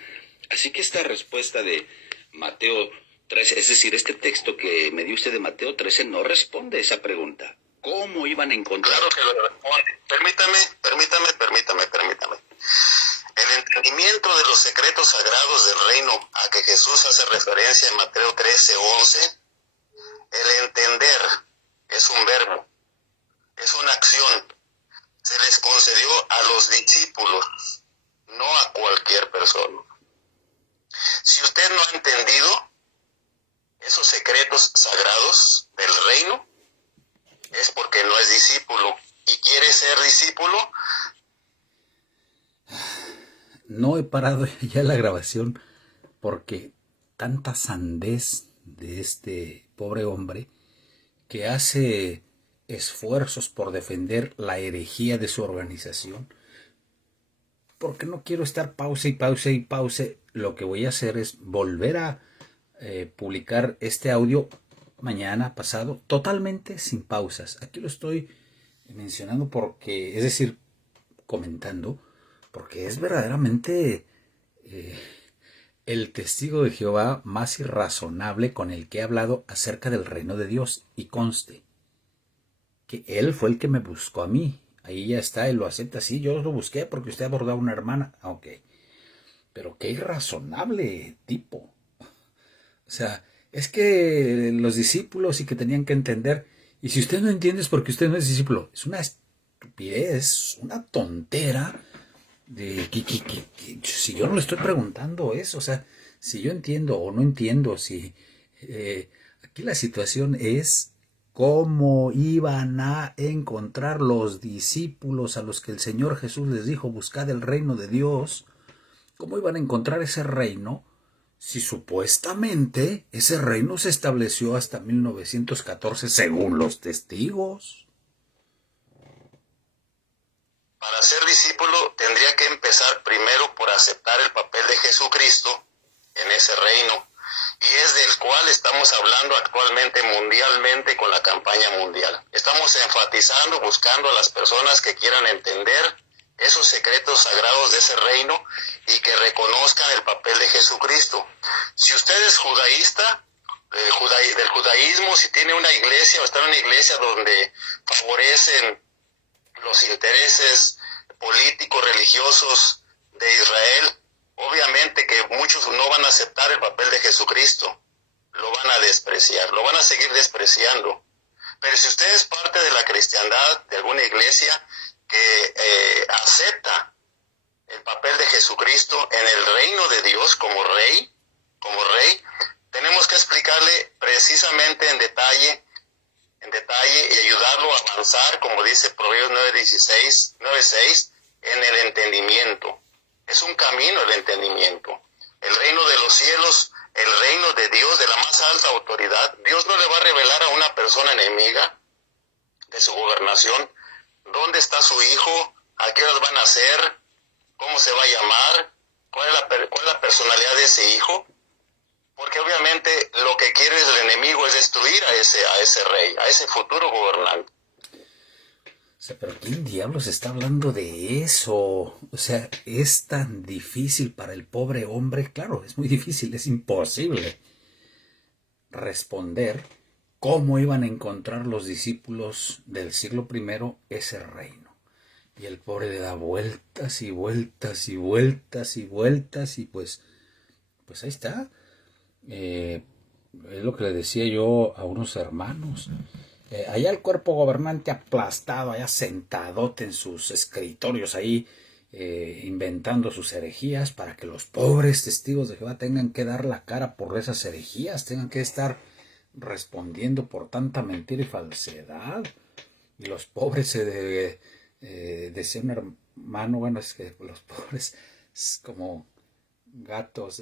Así que esta respuesta de Mateo 13, es decir, este texto que me dio usted de Mateo 13, no responde a esa pregunta. ¿Cómo iban a encontrar? Claro que lo responde. Permítame. El entendimiento de los secretos sagrados del reino a que Jesús hace referencia en Mateo 13:11, el entender es un verbo, es una acción. Se les concedió a los discípulos, no a cualquier persona. Si usted no ha entendido esos secretos sagrados del reino, es porque no es discípulo y quiere ser discípulo. No he parado ya la grabación porque tanta sandez de este pobre hombre que hace esfuerzos por defender la herejía de su organización. Porque no quiero estar pause. Lo que voy a hacer es volver a publicar este audio mañana, pasado, totalmente sin pausas. Aquí lo estoy mencionando porque, es decir, comentando, porque es verdaderamente el testigo de Jehová más irrazonable con el que he hablado acerca del reino de Dios. Y conste que él fue el que me buscó a mí. Ahí ya está, él lo acepta. Sí, yo lo busqué porque usted abordó a una hermana. Ok. Pero qué irrazonable tipo. O sea, es que los discípulos y que tenían que entender. Y si usted no entiende es porque usted no es discípulo. Es una estupidez, una tontera. Si yo no le estoy preguntando eso, o sea, si yo entiendo o no entiendo, si aquí la situación es cómo iban a encontrar los discípulos a los que el Señor Jesús les dijo: buscad el reino de Dios. ¿Cómo iban a encontrar ese reino si supuestamente ese reino se estableció hasta 1914 según los testigos? Para ser discípulo tendría que empezar primero por aceptar el papel de Jesucristo en ese reino y es del cual estamos hablando actualmente mundialmente con la campaña mundial. Estamos enfatizando, buscando a las personas que quieran entender esos secretos sagrados de ese reino y que reconozcan el papel de Jesucristo. Si usted es judaísta, del judaísmo, si tiene una iglesia o está en una iglesia donde favorecen los intereses políticos, religiosos de Israel, obviamente que muchos no van a aceptar el papel de Jesucristo, lo van a despreciar, lo van a seguir despreciando. Pero si usted es parte de la cristiandad, de alguna iglesia que acepta el papel de Jesucristo en el reino de Dios como rey, tenemos que explicarle precisamente en detalle y ayudarlo a avanzar, como dice Proverbios 9:6, en el entendimiento. Es un camino el entendimiento. El reino de los cielos, el reino de Dios, de la más alta autoridad, Dios no le va a revelar a una persona enemiga de su gobernación dónde está su hijo, a qué horas van a nacer, cómo se va a llamar, cuál es la personalidad de ese hijo, porque obviamente lo que quiere el enemigo es destruir a ese rey, a ese futuro gobernante. O sea, pero ¿quién diablos está hablando de eso? O sea, es tan difícil para el pobre hombre. Claro, es muy difícil, es imposible responder cómo iban a encontrar los discípulos del siglo I ese reino. Y el pobre le da vueltas y vueltas y vueltas y vueltas y pues ahí está. Es lo que le decía yo a unos hermanos. Allá el cuerpo gobernante aplastado, allá sentadote en sus escritorios ahí, inventando sus herejías para que los pobres testigos de Jehová tengan que dar la cara por esas herejías, tengan que estar respondiendo por tanta mentira y falsedad. Y los pobres decía un hermano, bueno, es que los pobres es como gatos,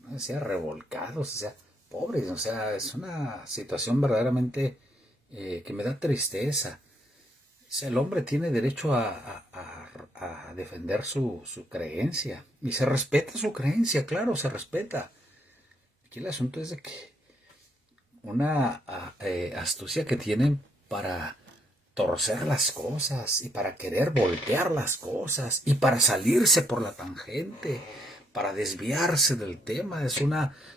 no decía revolcados, o sea, pobres, o sea, es una situación verdaderamente que me da tristeza. O sea, el hombre tiene derecho a defender su creencia y se respeta su creencia, claro, se respeta. Aquí el asunto es de que una astucia que tienen para torcer las cosas y para querer voltear las cosas y para salirse por la tangente, para desviarse del tema,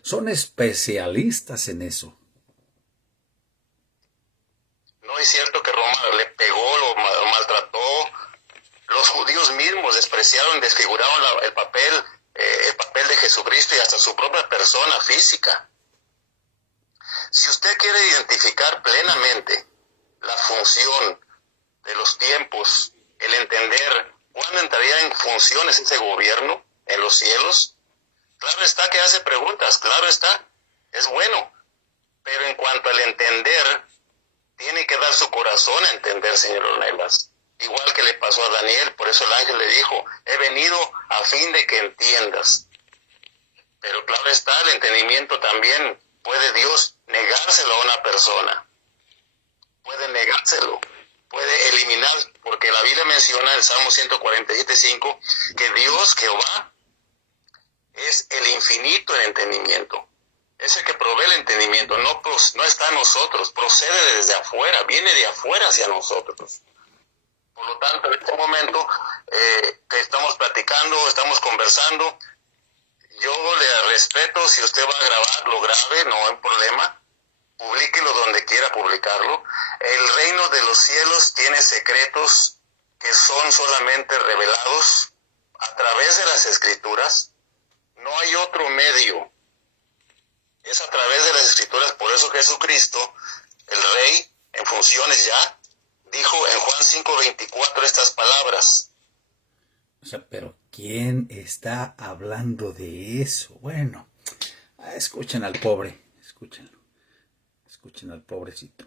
son especialistas en eso. No es cierto que Roma le pegó, lo maltrató. Los judíos mismos despreciaron, desfiguraron el papel de Jesucristo y hasta su propia persona física. Si usted quiere identificar plenamente la función de los tiempos, el entender cuándo entraría en funciones ese gobierno en los cielos, claro está que hace preguntas, claro está, es bueno, pero en cuanto al entender, tiene que dar su corazón a entender, señor Ornelas. Igual que le pasó a Daniel, por eso el ángel le dijo, he venido a fin de que entiendas. Pero claro está, el entendimiento también puede Dios negárselo a una persona. Puede negárselo, puede eliminar, porque la Biblia menciona en el Salmo 147:5 que Dios, Jehová, es el infinito en entendimiento. Es el que provee el entendimiento, no está en nosotros, procede desde afuera, viene de afuera hacia nosotros. Por lo tanto, en este momento que estamos platicando, estamos conversando, yo le respeto, si usted va a grabar, lo grabe, no hay problema, publíquelo donde quiera publicarlo. El reino de los cielos tiene secretos que son solamente revelados a través de las Escrituras, no hay otro medio. Es a través de las Escrituras, por eso Jesucristo, el Rey, en funciones ya, dijo en Juan 5:24 estas palabras. O sea, pero ¿quién está hablando de eso? Bueno, escuchen al pobre, escuchen al pobrecito.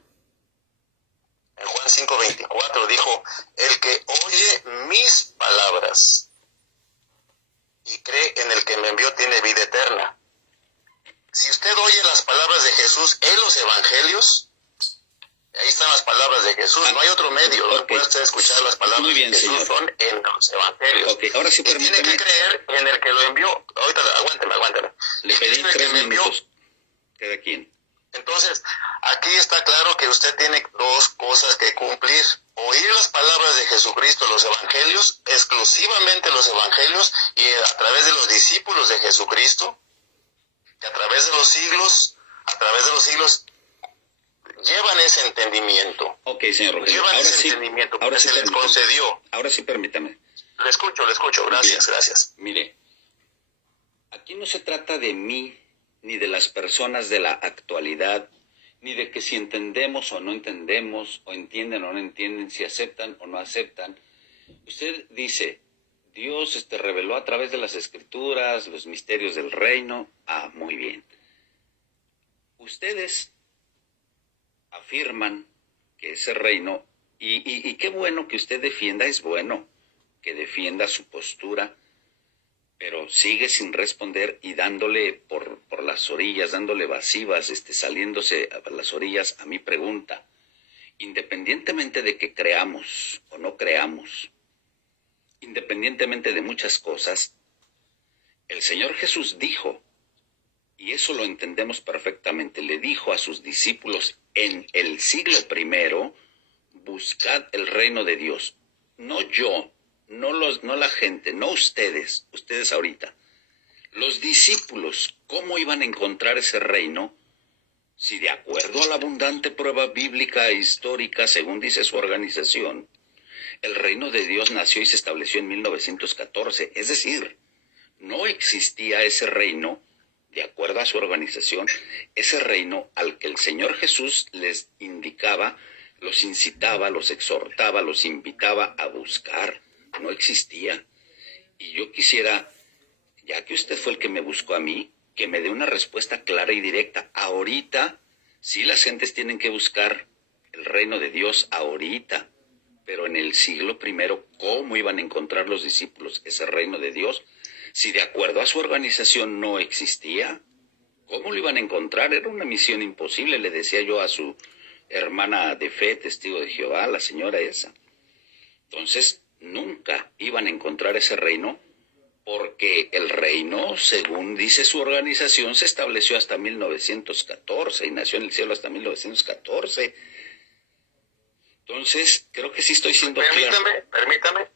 En Juan 5:24 dijo, el que oye mis palabras y cree en el que me envió tiene vida eterna. Si usted oye las palabras de Jesús en los evangelios, Ahí están las palabras de Jesús, no hay otro medio donde pueda usted escuchar las palabras Muy bien, de Jesús, señor. son en los evangelios. Ok, ahora sí y tiene permítame. que creer en el que lo envió. Ahorita, aguánteme. Le Y pedí creen en el que 3 me envió. minutos cada quien. Entonces, aquí está claro que usted tiene dos cosas que cumplir. Oír las palabras de Jesucristo, los evangelios, exclusivamente los evangelios, y a través de los discípulos de Jesucristo, que a través de los siglos, llevan ese entendimiento. Ok, señor Rogelio. Llevan Ahora ese sí, entendimiento, ahora porque sí se les permítame. concedió. Ahora sí permítame. Le escucho, gracias. Mire, aquí no se trata de mí, ni de las personas de la actualidad, ni de que si entendemos o no entendemos, o entienden o no entienden, si aceptan o no aceptan. Usted dice, Dios reveló a través de las Escrituras los misterios del reino. Ah, muy bien. Ustedes afirman que ese reino, y qué bueno que usted defienda, es bueno que defienda su postura, pero sigue sin responder y dándole por las orillas, dándole evasivas, saliéndose a las orillas a mi pregunta. Independientemente de que creamos o no creamos, independientemente de muchas cosas, el Señor Jesús dijo, y eso lo entendemos perfectamente, le dijo a sus discípulos en el siglo I, buscad el reino de Dios. No yo, no la gente, no ustedes ahorita. Los discípulos, ¿cómo iban a encontrar ese reino? Si de acuerdo a la abundante prueba bíblica e histórica, según dice su organización, el reino de Dios nació y se estableció en 1914. Es decir, no existía ese reino, de acuerdo a su organización, ese reino al que el Señor Jesús les indicaba, los incitaba, los exhortaba, los invitaba a buscar. No existía. Y yo quisiera, ya que usted fue el que me buscó a mí, que me dé una respuesta clara y directa. Ahorita, sí, las gentes tienen que buscar el reino de Dios ahorita, pero en el siglo I, ¿cómo iban a encontrar los discípulos ese reino de Dios? Si de acuerdo a su organización no existía, ¿cómo lo iban a encontrar? Era una misión imposible, le decía yo a su hermana de fe, testigo de Jehová, la señora esa. Entonces, nunca iban a encontrar ese reino, porque el reino, según dice su organización, se estableció hasta 1914 y nació en el cielo hasta 1914. Entonces, creo que sí estoy siendo claro. Permítame.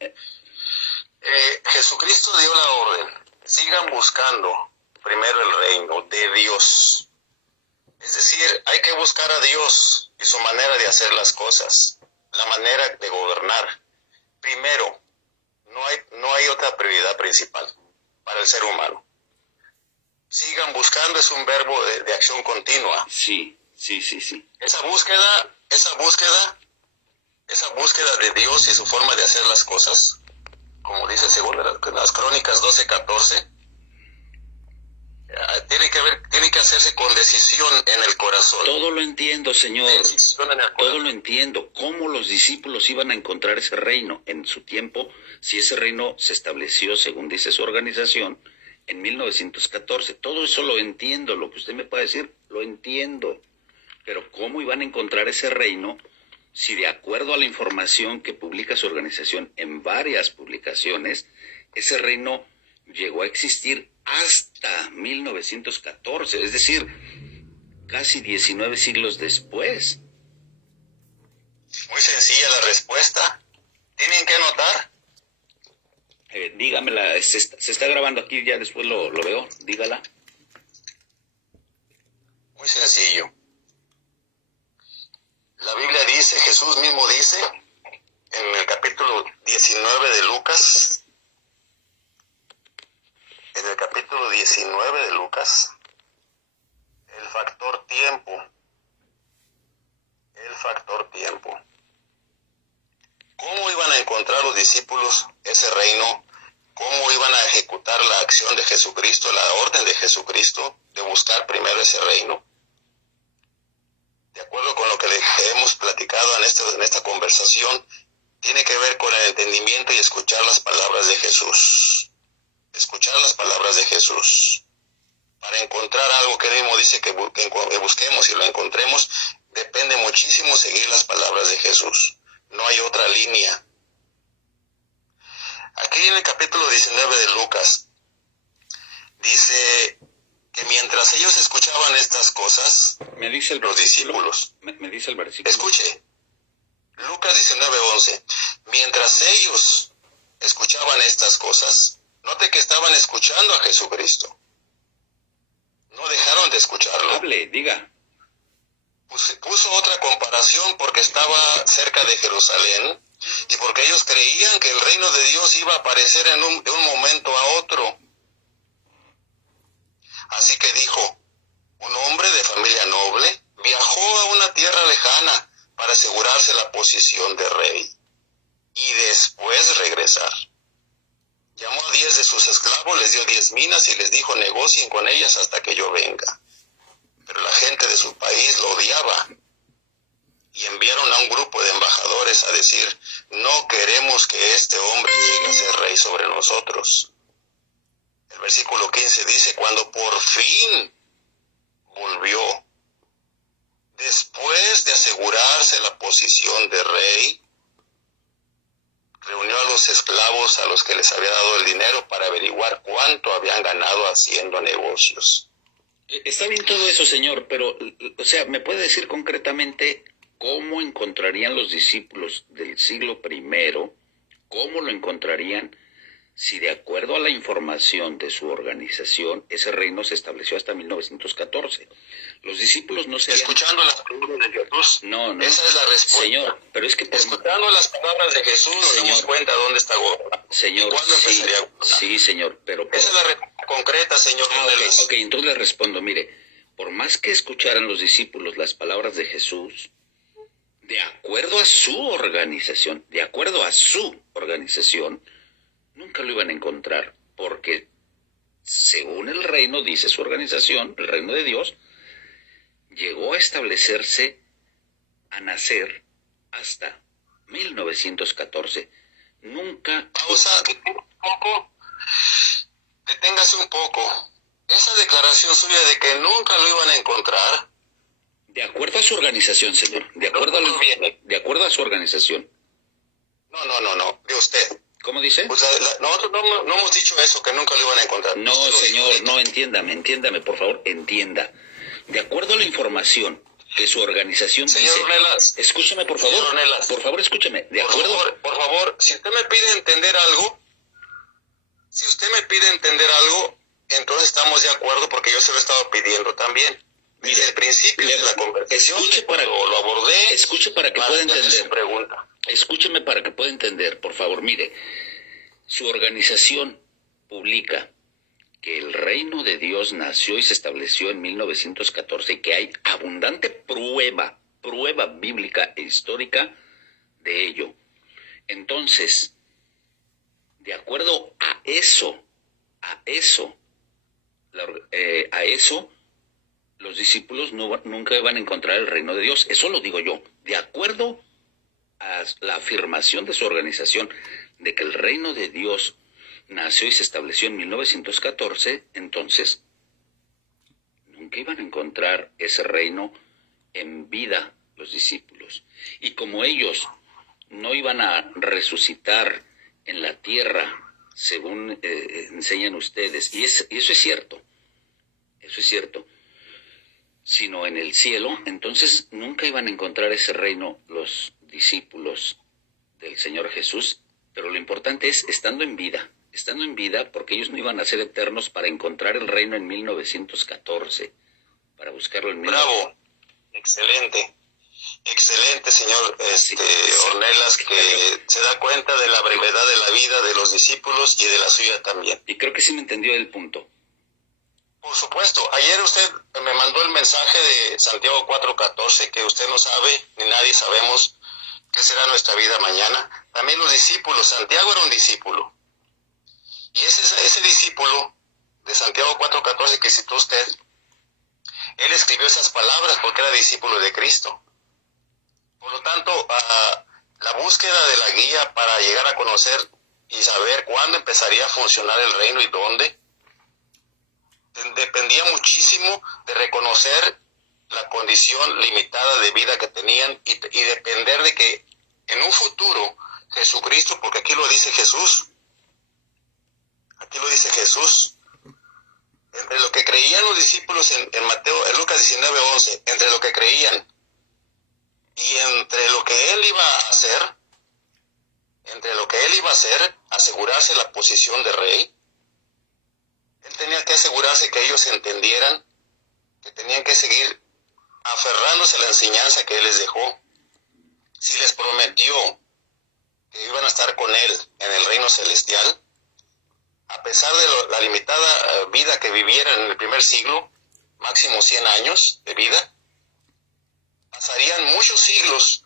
Jesucristo dio la orden. Sigan buscando primero el reino de Dios. Es decir, hay que buscar a Dios y su manera de hacer las cosas, la manera de gobernar. Primero, no hay otra prioridad principal para el ser humano. Sigan buscando es un verbo de acción continua. Sí. Esa búsqueda de Dios y su forma de hacer las cosas, como dice según las Crónicas 12:14, tiene que hacerse con decisión en el corazón. Todo lo entiendo, Señor. Decisión en el corazón. Todo lo entiendo. ¿Cómo los discípulos iban a encontrar ese reino en su tiempo si ese reino se estableció, según dice su organización, en 1914? Todo eso lo entiendo. Lo que usted me puede decir, lo entiendo. Pero ¿cómo iban a encontrar ese reino si de acuerdo a la información que publica su organización en varias publicaciones, ese reino llegó a existir hasta 1914, es decir, casi 19 siglos después? Muy sencilla la respuesta. ¿Tienen que anotar? Dígamela, se está grabando aquí, ya después lo veo, dígala. Muy sencillo. La Biblia dice, Jesús mismo dice, en el capítulo 19 de Lucas, el factor tiempo. ¿Cómo iban a encontrar los discípulos ese reino? ¿Cómo iban a ejecutar la acción de Jesucristo, la orden de Jesucristo, de buscar primero ese reino? De acuerdo con lo que hemos platicado en esta conversación, tiene que ver con el entendimiento y escuchar las palabras de Jesús. Escuchar las palabras de Jesús. Para encontrar algo que él mismo dice que busquemos y lo encontremos, depende muchísimo seguir las palabras de Jesús. No hay otra línea. Aquí en el capítulo 19 de Lucas, dice que mientras ellos escuchaban estas cosas, los discípulos, me dice el versículo. Escuche, Lucas 19:11, mientras ellos escuchaban estas cosas, note que estaban escuchando a Jesucristo. No dejaron de escucharlo. Hable, diga. Puso otra comparación porque estaba cerca de Jerusalén y porque ellos creían que el reino de Dios iba a aparecer de un momento a otro. Así que dijo, un hombre de familia noble viajó a una tierra lejana para asegurarse la posición de rey y después regresar. Llamó a 10 de sus esclavos, les dio 10 minas y les dijo, negocien con ellas hasta que yo venga. Pero la gente de su país lo odiaba y enviaron a un grupo de embajadores a decir, no queremos que este hombre llegue a ser rey sobre nosotros. El versículo 15 dice, cuando por fin volvió, después de asegurarse la posición de rey, reunió a los esclavos a los que les había dado el dinero para averiguar cuánto habían ganado haciendo negocios. Está bien todo eso, señor, pero, o sea, ¿me puede decir concretamente cómo encontrarían los discípulos del siglo I, cómo lo encontrarían si de acuerdo a la información de su organización, ese reino se estableció hasta 1914? Los discípulos no serían... Escuchando las palabras de Jesús. No. Esa es la respuesta. Señor, pero es que... Escuchando las palabras de Jesús nos damos cuenta dónde está gobernando. Señor, ¿Cuándo empezaría a gobernar? Sí, señor, pero... Esa es la respuesta concreta, señor. Ok, entonces le respondo, mire, por más que escucharan los discípulos las palabras de Jesús, de acuerdo a su organización, nunca lo iban a encontrar, porque según el reino, dice su organización, el reino de Dios, llegó a establecerse, a nacer, hasta 1914. Nunca... Pausa, deténgase un poco. Esa declaración suya de que nunca lo iban a encontrar... De acuerdo a su organización, señor, de acuerdo a su organización. No, de usted. ¿Cómo dice? Pues nosotros no hemos dicho eso, que nunca lo iban a encontrar. No, señor, no, entiéndame, por favor, entienda. De acuerdo a la información que su organización señor dice... Ornelas. Escúcheme, por favor. Señor Ornelas. Por favor, escúcheme. De acuerdo... Por favor, si usted me pide entender algo, entonces estamos de acuerdo porque yo se lo he estado pidiendo también. Desde el principio de la conversación lo abordé. Escuche para que pueda entender. Su pregunta. Escúcheme para que pueda entender, por favor. Mire, su organización publica que el reino de Dios nació y se estableció en 1914 y que hay abundante prueba bíblica e histórica de ello. Entonces, de acuerdo a eso, los discípulos nunca iban a encontrar el reino de Dios. Eso lo digo yo. De acuerdo a la afirmación de su organización de que el reino de Dios nació y se estableció en 1914, entonces nunca iban a encontrar ese reino en vida los discípulos. Y como ellos no iban a resucitar en la tierra, según enseñan ustedes, y eso es cierto, sino en el cielo, entonces nunca iban a encontrar ese reino los discípulos del Señor Jesús. Pero lo importante es estando en vida, porque ellos no iban a ser eternos para encontrar el reino en 1914, para buscarlo en... Bravo, excelente, señor Ornelas, que se da cuenta de la brevedad de la vida de los discípulos y de la suya también. Y creo que sí me entendió el punto. Por supuesto, ayer usted me mandó el mensaje de Santiago 4:14, que usted no sabe, ni nadie sabemos qué será nuestra vida mañana. También los discípulos, Santiago era un discípulo. Y ese discípulo de Santiago 4:14 que citó usted, él escribió esas palabras porque era discípulo de Cristo. Por lo tanto, la búsqueda de la guía para llegar a conocer y saber cuándo empezaría a funcionar el reino y dónde, dependía muchísimo de reconocer la condición limitada de vida que tenían y depender de que en un futuro Jesucristo, porque aquí lo dice Jesús, entre lo que creían los discípulos en Lucas 19:11, entre lo que creían y entre lo que él iba a hacer, asegurarse la posición de rey, él tenía que asegurarse que ellos entendieran que tenían que seguir aferrándose a la enseñanza que él les dejó. Si les prometió que iban a estar con él en el reino celestial, a pesar de la limitada vida que vivieran en el primer siglo, máximo 100 años de vida, pasarían muchos siglos,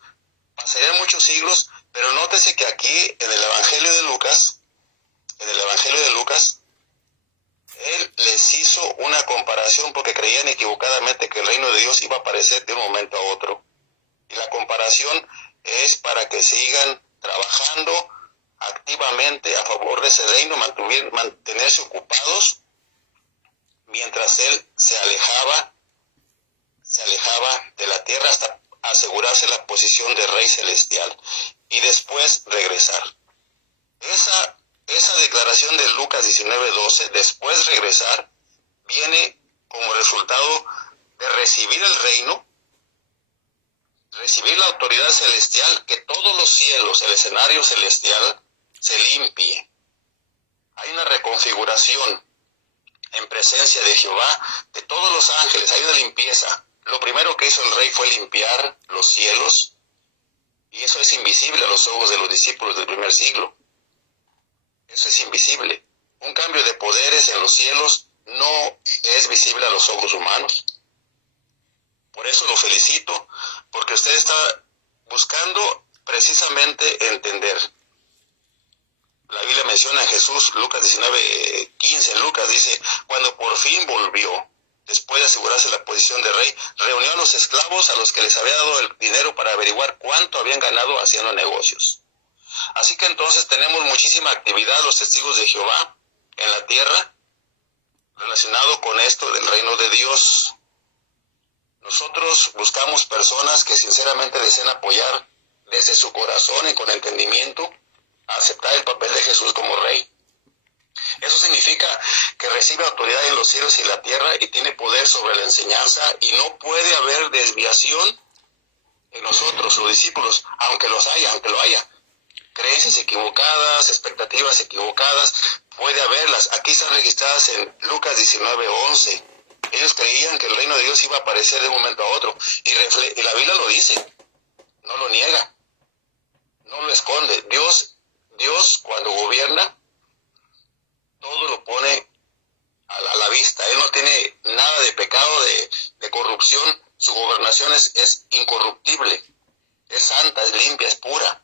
pero nótese que aquí en el Evangelio de Lucas, él les hizo una comparación porque creían equivocadamente que el reino de Dios iba a aparecer de un momento a otro. Y la comparación es para que sigan trabajando activamente a favor de ese reino, mantenerse ocupados mientras él se alejaba de la tierra hasta asegurarse la posición de rey celestial y después regresar. Esa declaración de Lucas 19:12, después regresar, viene como resultado de recibir el reino, recibir la autoridad celestial, que todos los cielos, el escenario celestial, se limpie. Hay una reconfiguración en presencia de Jehová, de todos los ángeles, hay una limpieza. Lo primero que hizo el rey fue limpiar los cielos, y eso es invisible a los ojos de los discípulos del primer siglo. Eso es invisible. Un cambio de poderes en los cielos no es visible a los ojos humanos. Por eso lo felicito, porque usted está buscando precisamente entender. La Biblia menciona a Jesús, Lucas 19:15, Lucas dice, cuando por fin volvió, después de asegurarse la posición de rey, reunió a los esclavos a los que les había dado el dinero para averiguar cuánto habían ganado haciendo negocios. Así que entonces tenemos muchísima actividad los testigos de Jehová en la tierra relacionado con esto del reino de Dios. Nosotros buscamos personas que sinceramente deseen apoyar desde su corazón y con entendimiento a aceptar el papel de Jesús como rey. Eso significa que recibe autoridad en los cielos y la tierra y tiene poder sobre la enseñanza, y no puede haber desviación en nosotros, los discípulos, aunque lo haya. Creencias equivocadas, expectativas equivocadas, puede haberlas. Aquí están registradas en Lucas 19:11. Ellos creían que el reino de Dios iba a aparecer de un momento a otro, y la Biblia lo dice, no lo niega, no lo esconde. Dios cuando gobierna, todo lo pone a la vista. Él no tiene nada de pecado, de corrupción. Su gobernación es incorruptible, es santa, es limpia, es pura.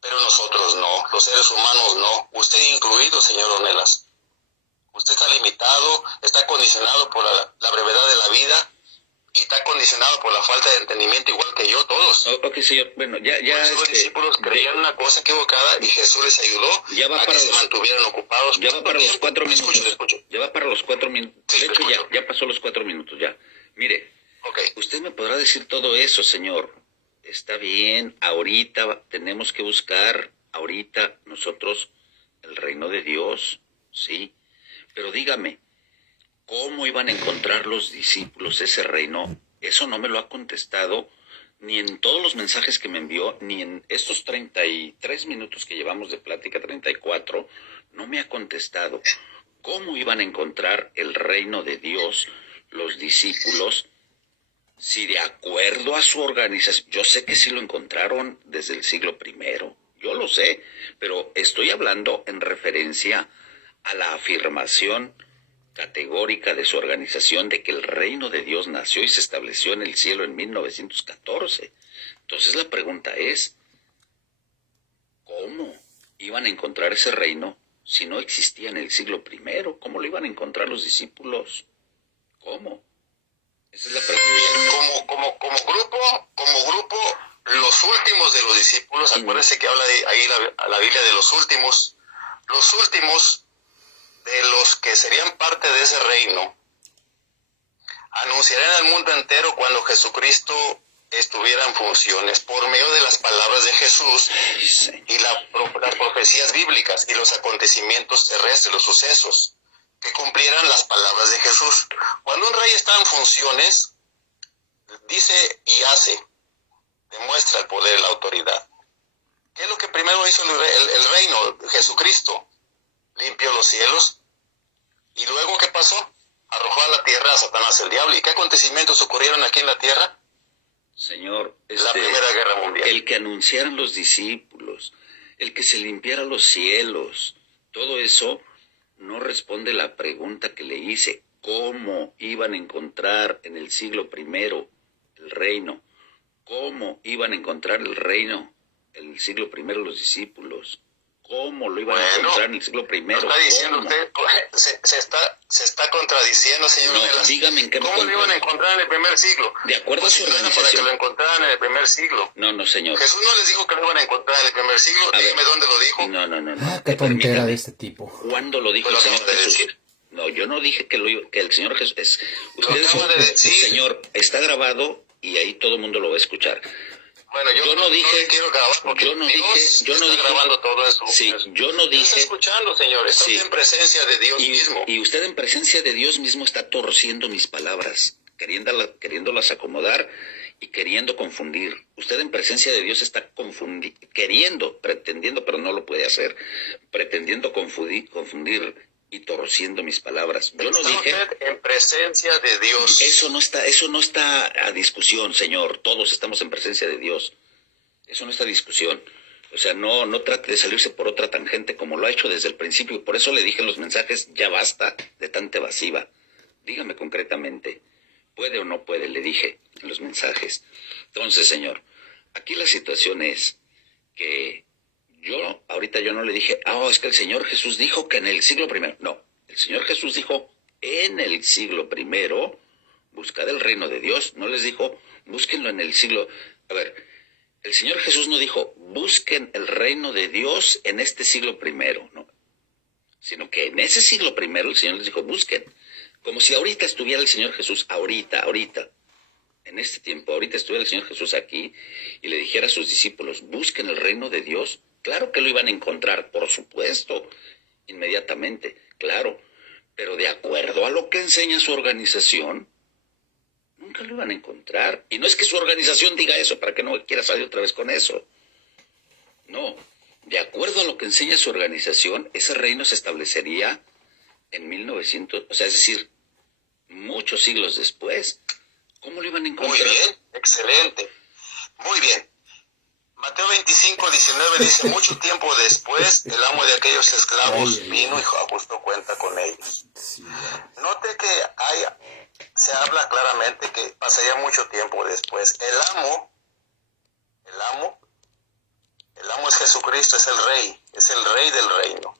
Pero nosotros no, los seres humanos no. Usted incluido, señor Ornelas. Usted está limitado, está condicionado por la brevedad de la vida y está condicionado por la falta de entendimiento, igual que yo, todos. Ok, señor. Bueno, ya los discípulos creían una cosa equivocada y Jesús les ayudó a que se mantuvieran ocupados. Ya va para los 4 minutos. Escucho. Ya va para los 4 minutos. Sí, de hecho, escucho. ya pasó los 4 minutos, ya. Mire, Okay. Usted me podrá decir todo eso, señor. Está bien, ahorita tenemos que buscar, ahorita nosotros, el reino de Dios, ¿sí? Pero dígame, ¿cómo iban a encontrar los discípulos ese reino? Eso no me lo ha contestado ni en todos los mensajes que me envió, ni en estos 33 minutos que llevamos de plática, 34, no me ha contestado. ¿Cómo iban a encontrar el reino de Dios los discípulos si de acuerdo a su organización? Yo sé que sí lo encontraron desde el siglo I, yo lo sé, pero estoy hablando en referencia a la afirmación categórica de su organización de que el reino de Dios nació y se estableció en el cielo en 1914. Entonces la pregunta es, ¿cómo iban a encontrar ese reino si no existía en el siglo I? ¿Cómo lo iban a encontrar los discípulos? ¿Cómo? Esa es la pregunta. Como grupo, los últimos de los discípulos, acuérdense que habla ahí la Biblia de los últimos de los que serían parte de ese reino, anunciarán al mundo entero cuando Jesucristo estuviera en funciones por medio de las palabras de Jesús y las profecías bíblicas y los acontecimientos terrestres, los sucesos, que cumplieran las palabras de Jesús. Cuando un rey está en funciones, dice y hace, demuestra el poder y la autoridad. ¿Qué es lo que primero hizo el reino? Jesucristo limpió los cielos. ¿Y luego qué pasó? Arrojó a la tierra a Satanás, el diablo. ¿Y qué acontecimientos ocurrieron aquí en la tierra? Señor, La Primera Guerra Mundial. el que anunciaran los discípulos, el que se limpiara los cielos, todo eso no responde la pregunta que le hice. ¿Cómo iban a encontrar en el siglo primero el reino? ¿Cómo iban a encontrar el reino en el siglo primero los discípulos? ¿Cómo lo iban a encontrar en el siglo primero? Está diciendo ¿Cómo? usted, se está contradiciendo, señor. No, Nelas. dígame en qué ¿Cómo lo iban a encontrar en el primer siglo? De acuerdo a su Pues, para que organización. lo encontraran en el primer siglo. No, señor. Jesús no les dijo que lo iban a encontrar en el primer siglo. A ver. Dígame dónde lo dijo. No. Qué tontera Permítame. de este tipo. ¿Cuándo lo dijo el Lo Señor acabo de Jesús? decir. No, yo no dije que el Señor Jesús es. Lo Ustedes, acabo de decir. Señor, está grabado y ahí todo el mundo lo va a escuchar. Bueno, yo no dije- le quiero grabar porque yo no Dios dije- yo no está dije- grabando todo eso. Sí, yo no Está dije. escuchando, señor. Está Sí. en presencia de Dios mismo. Y usted en presencia de Dios mismo está torciendo mis palabras, queriéndolas acomodar y queriendo confundir. Usted en presencia de Dios está pretendiendo, pero no lo puede hacer, pretendiendo confundir y torciendo mis palabras. Yo no Está dije. usted en presencia de Dios. Eso no está a discusión, Señor. Todos estamos en presencia de Dios. Eso no está a discusión. O sea, no trate de salirse por otra tangente como lo ha hecho desde el principio. Y por eso le dije en los mensajes, ya basta de tanta evasiva. Dígame concretamente, ¿puede o no puede? Le dije en los mensajes. Entonces, Señor, aquí la situación es que ahorita yo no le dije, es que el Señor Jesús dijo que en el siglo primero. No, el Señor Jesús dijo, en el siglo primero, buscad el reino de Dios. No les dijo, búsquenlo en el siglo. A ver, el Señor Jesús no dijo, busquen el reino de Dios en este siglo primero, no. Sino que en ese siglo primero el Señor les dijo, busquen. Como si ahorita estuviera el Señor Jesús, ahorita, en este tiempo, ahorita estuviera el Señor Jesús aquí y le dijera a sus discípulos, busquen el reino de Dios. Claro que lo iban a encontrar, por supuesto, inmediatamente, claro. Pero de acuerdo a lo que enseña su organización, nunca lo iban a encontrar. Y no es que su organización diga eso para que no quiera salir otra vez con eso. No, de acuerdo a lo que enseña su organización, ese reino se establecería en 1900, o sea, es decir, muchos siglos después. ¿Cómo lo iban a encontrar? Muy bien, excelente. Muy bien. Mateo 25, 19 dice, mucho tiempo después, el amo de aquellos esclavos vino y ajustó cuenta con ellos. Note que se habla claramente que pasaría mucho tiempo después. El amo es Jesucristo, es el rey del reino.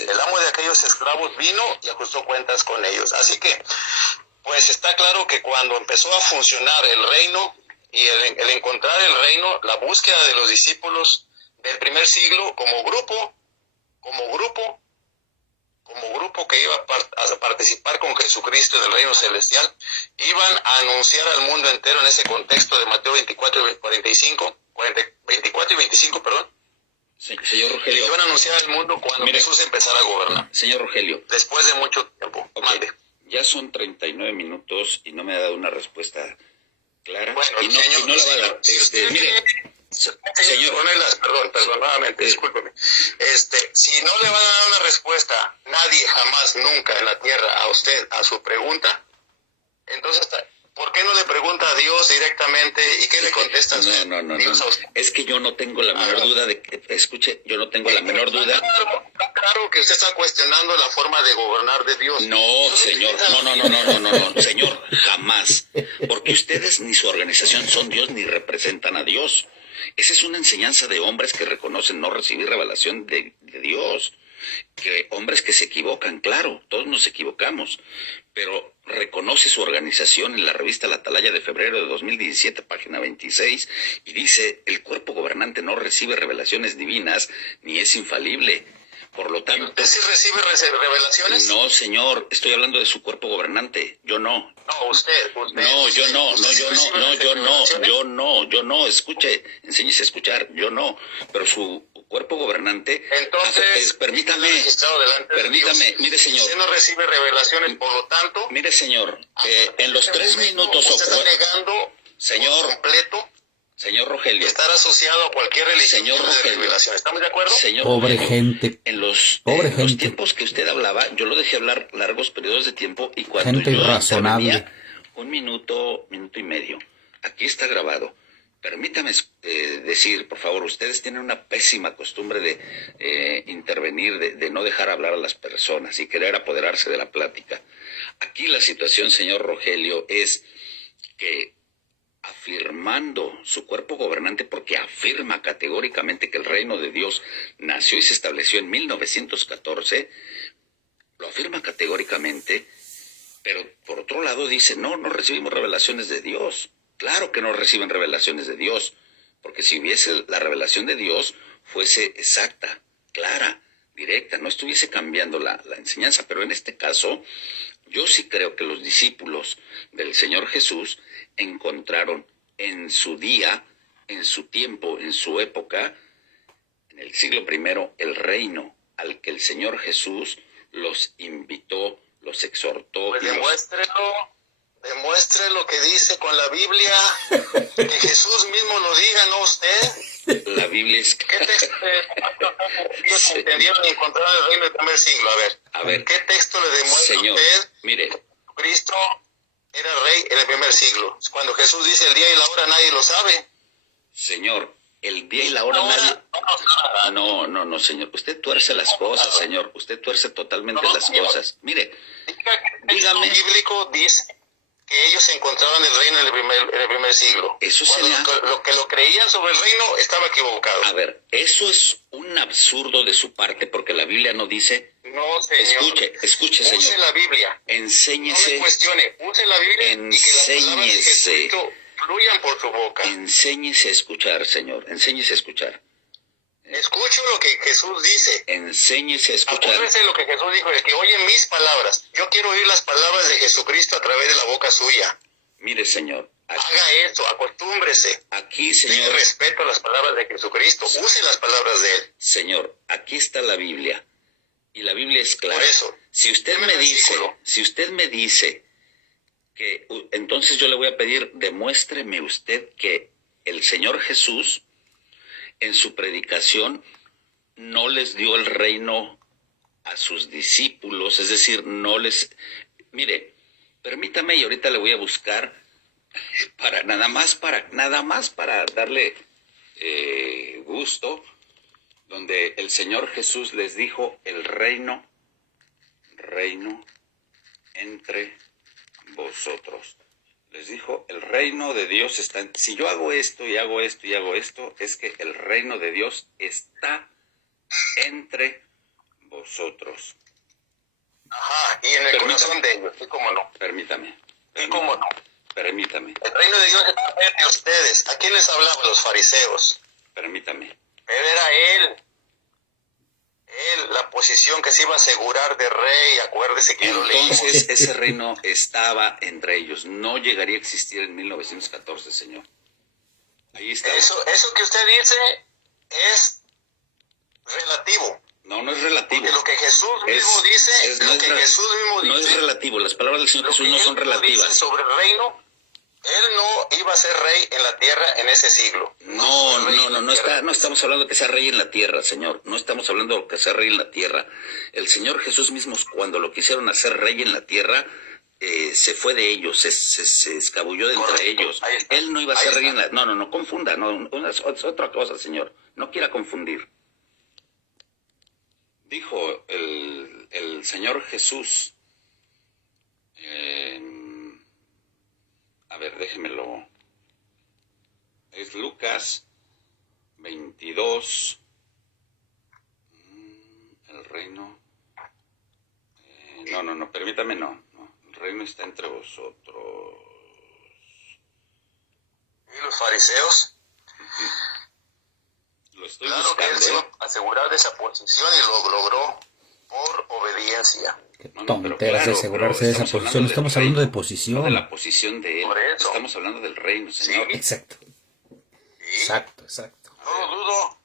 El amo de aquellos esclavos vino y ajustó cuentas con ellos. Así que, pues está claro que cuando empezó a funcionar el reino y el encontrar el reino, la búsqueda de los discípulos del primer siglo como grupo que iba a participar con Jesucristo del reino celestial, iban a anunciar al mundo entero en ese contexto de Mateo 24 y 25, perdón. Sí, señor Rogelio. Iban a anunciar al mundo cuando Jesús empezara a gobernar. Señor Rogelio. Después de mucho tiempo. Okay. Ya son 39 minutos y no me ha dado una respuesta clara. Bueno, y no la va a dar. Mire, señor, perdón, nuevamente, discúlpeme. Si no le van a dar una respuesta, nadie jamás, nunca en la tierra a usted, a su pregunta, entonces, ¿por qué no le pregunta a Dios directamente y qué le contesta No. Dios a usted? Es que yo no tengo la menor duda de que, escuche, yo no tengo la menor duda. Claro que usted está cuestionando la forma de gobernar de Dios. No, señor, no, señor, jamás. Porque ustedes ni su organización son Dios ni representan a Dios. Esa es una enseñanza de hombres que reconocen no recibir revelación de Dios. Que hombres que se equivocan, claro, todos nos equivocamos, pero reconoce su organización en la revista La Atalaya de febrero de 2017, página 26, y dice, el cuerpo gobernante no recibe revelaciones divinas ni es infalible. Por lo tanto... ¿Usted sí recibe revelaciones? No, señor, estoy hablando de su cuerpo gobernante. Yo no. No, usted. No, yo no, yo no, escuche, enséñese a escuchar, yo no, pero su cuerpo gobernante, Entonces, permítame, mire señor. Usted no recibe revelaciones, por lo tanto, mire señor, en los 3 minutos usted está negando señor, por completo señor Rogelio, estar asociado a cualquier religión señor de Rogelio, revelación. ¿Estamos de acuerdo? Señor Pobre Rogelio, gente. En los tiempos que usted hablaba, yo lo dejé hablar largos periodos de tiempo y cuando Gente yo irrazonable. intervenía, 1 minuto, minuto y medio. Aquí está grabado. Permítame decir, por favor, ustedes tienen una pésima costumbre de intervenir, de no dejar hablar a las personas y querer apoderarse de la plática. Aquí la situación, señor Rogelio, es que afirmando su cuerpo gobernante, porque afirma categóricamente que el reino de Dios nació y se estableció en 1914, lo afirma categóricamente, pero por otro lado dice, no recibimos revelaciones de Dios. Claro que no reciben revelaciones de Dios, porque si hubiese la revelación de Dios, fuese exacta, clara, directa, no estuviese cambiando la enseñanza. Pero en este caso, yo sí creo que los discípulos del Señor Jesús encontraron en su día, en su tiempo, en su época, en el siglo I, el reino al que el Señor Jesús los invitó, los exhortó. Pues demuestre lo que dice con la Biblia, que Jesús mismo lo diga, no usted. La Biblia es... ¿Qué texto ellos entendieron y encontraron el reino del primer siglo? A ver, ¿qué texto le demuestra señor, a usted? Mire, Cristo era rey en el primer siglo. Cuando Jesús dice el día y la hora nadie lo sabe. Señor, el día y la hora nadie... No, señor. Usted tuerce las cosas, señor. Usted tuerce totalmente las cosas. Mire, dígame... El bíblico dice que ellos encontraban el reino en el primer siglo. Eso Cuando lo que lo creían sobre el reino estaba equivocado. A ver, eso es un absurdo de su parte porque la Biblia no dice... No, señor. Escuche, señor. Use la Biblia. Enséñese. No me cuestione. Use la Biblia y que las palabras de Jesucristo fluyan por su boca. Enséñese a escuchar, señor. Enséñese a escuchar. Escucho lo que Jesús dice. Enséñese a escuchar. Acuérdese lo que Jesús dijo, de que oye mis palabras. Yo quiero oír las palabras de Jesucristo a través de la boca suya. Mire, señor. Haga eso, acostúmbrese. Aquí, señor. Tenga respeto a las palabras de Jesucristo. Use las palabras de él. Señor, aquí está la Biblia. Y la Biblia es clara. Por eso. Si usted me dice que, entonces yo le voy a pedir, demuéstreme usted que el Señor Jesús en su predicación no les dio el reino a sus discípulos, es decir, no les... Mire, permítame y ahorita le voy a buscar para nada más para darle gusto, donde el Señor Jesús les dijo el reino entre vosotros. Les dijo, el reino de Dios está... Si yo hago esto y hago esto y hago esto, es que el reino de Dios está entre vosotros. Ajá, y en el corazón de ellos, ¿y cómo no? Permítame. ¿Y cómo no? Permítame. El reino de Dios está entre ustedes. ¿A quién les hablaban los fariseos? Permítame. Pero era él, la posición que se iba a asegurar de rey, acuérdese que lo leímos. Entonces ese reino estaba entre ellos, no llegaría a existir en 1914, señor. Ahí está. Eso que usted dice es relativo. No es relativo. Porque lo que Jesús mismo dice, no es relativo, las palabras del Señor Jesús no son relativas. Sobre el reino, él no iba a ser rey en la tierra en ese siglo. No estamos hablando de que sea rey en la tierra, señor. No estamos hablando de que sea rey en la tierra. El Señor Jesús mismo, cuando lo quisieron hacer rey en la tierra, se fue de ellos, se escabulló de entre ellos. Él no iba a ser rey en la... No confunda, es otra cosa, señor. No quiera confundir. Dijo el Señor Jesús... a ver, déjemelo. Es Lucas 22. El reino. Permítame, no. El reino está entre vosotros. ¿Y los fariseos? Lo estoy Claro que él se buscando. iba a asegurar de esa posición y lo logró por obediencia. Qué No, tonteras pero de claro, asegurarse pero de esa estamos posición. hablando Estamos del hablando de reino, posición. no de la posición de él. Por eso. Estamos hablando del reino, señor. Sí. Exacto. Sí, Exacto, exacto. no lo dudo.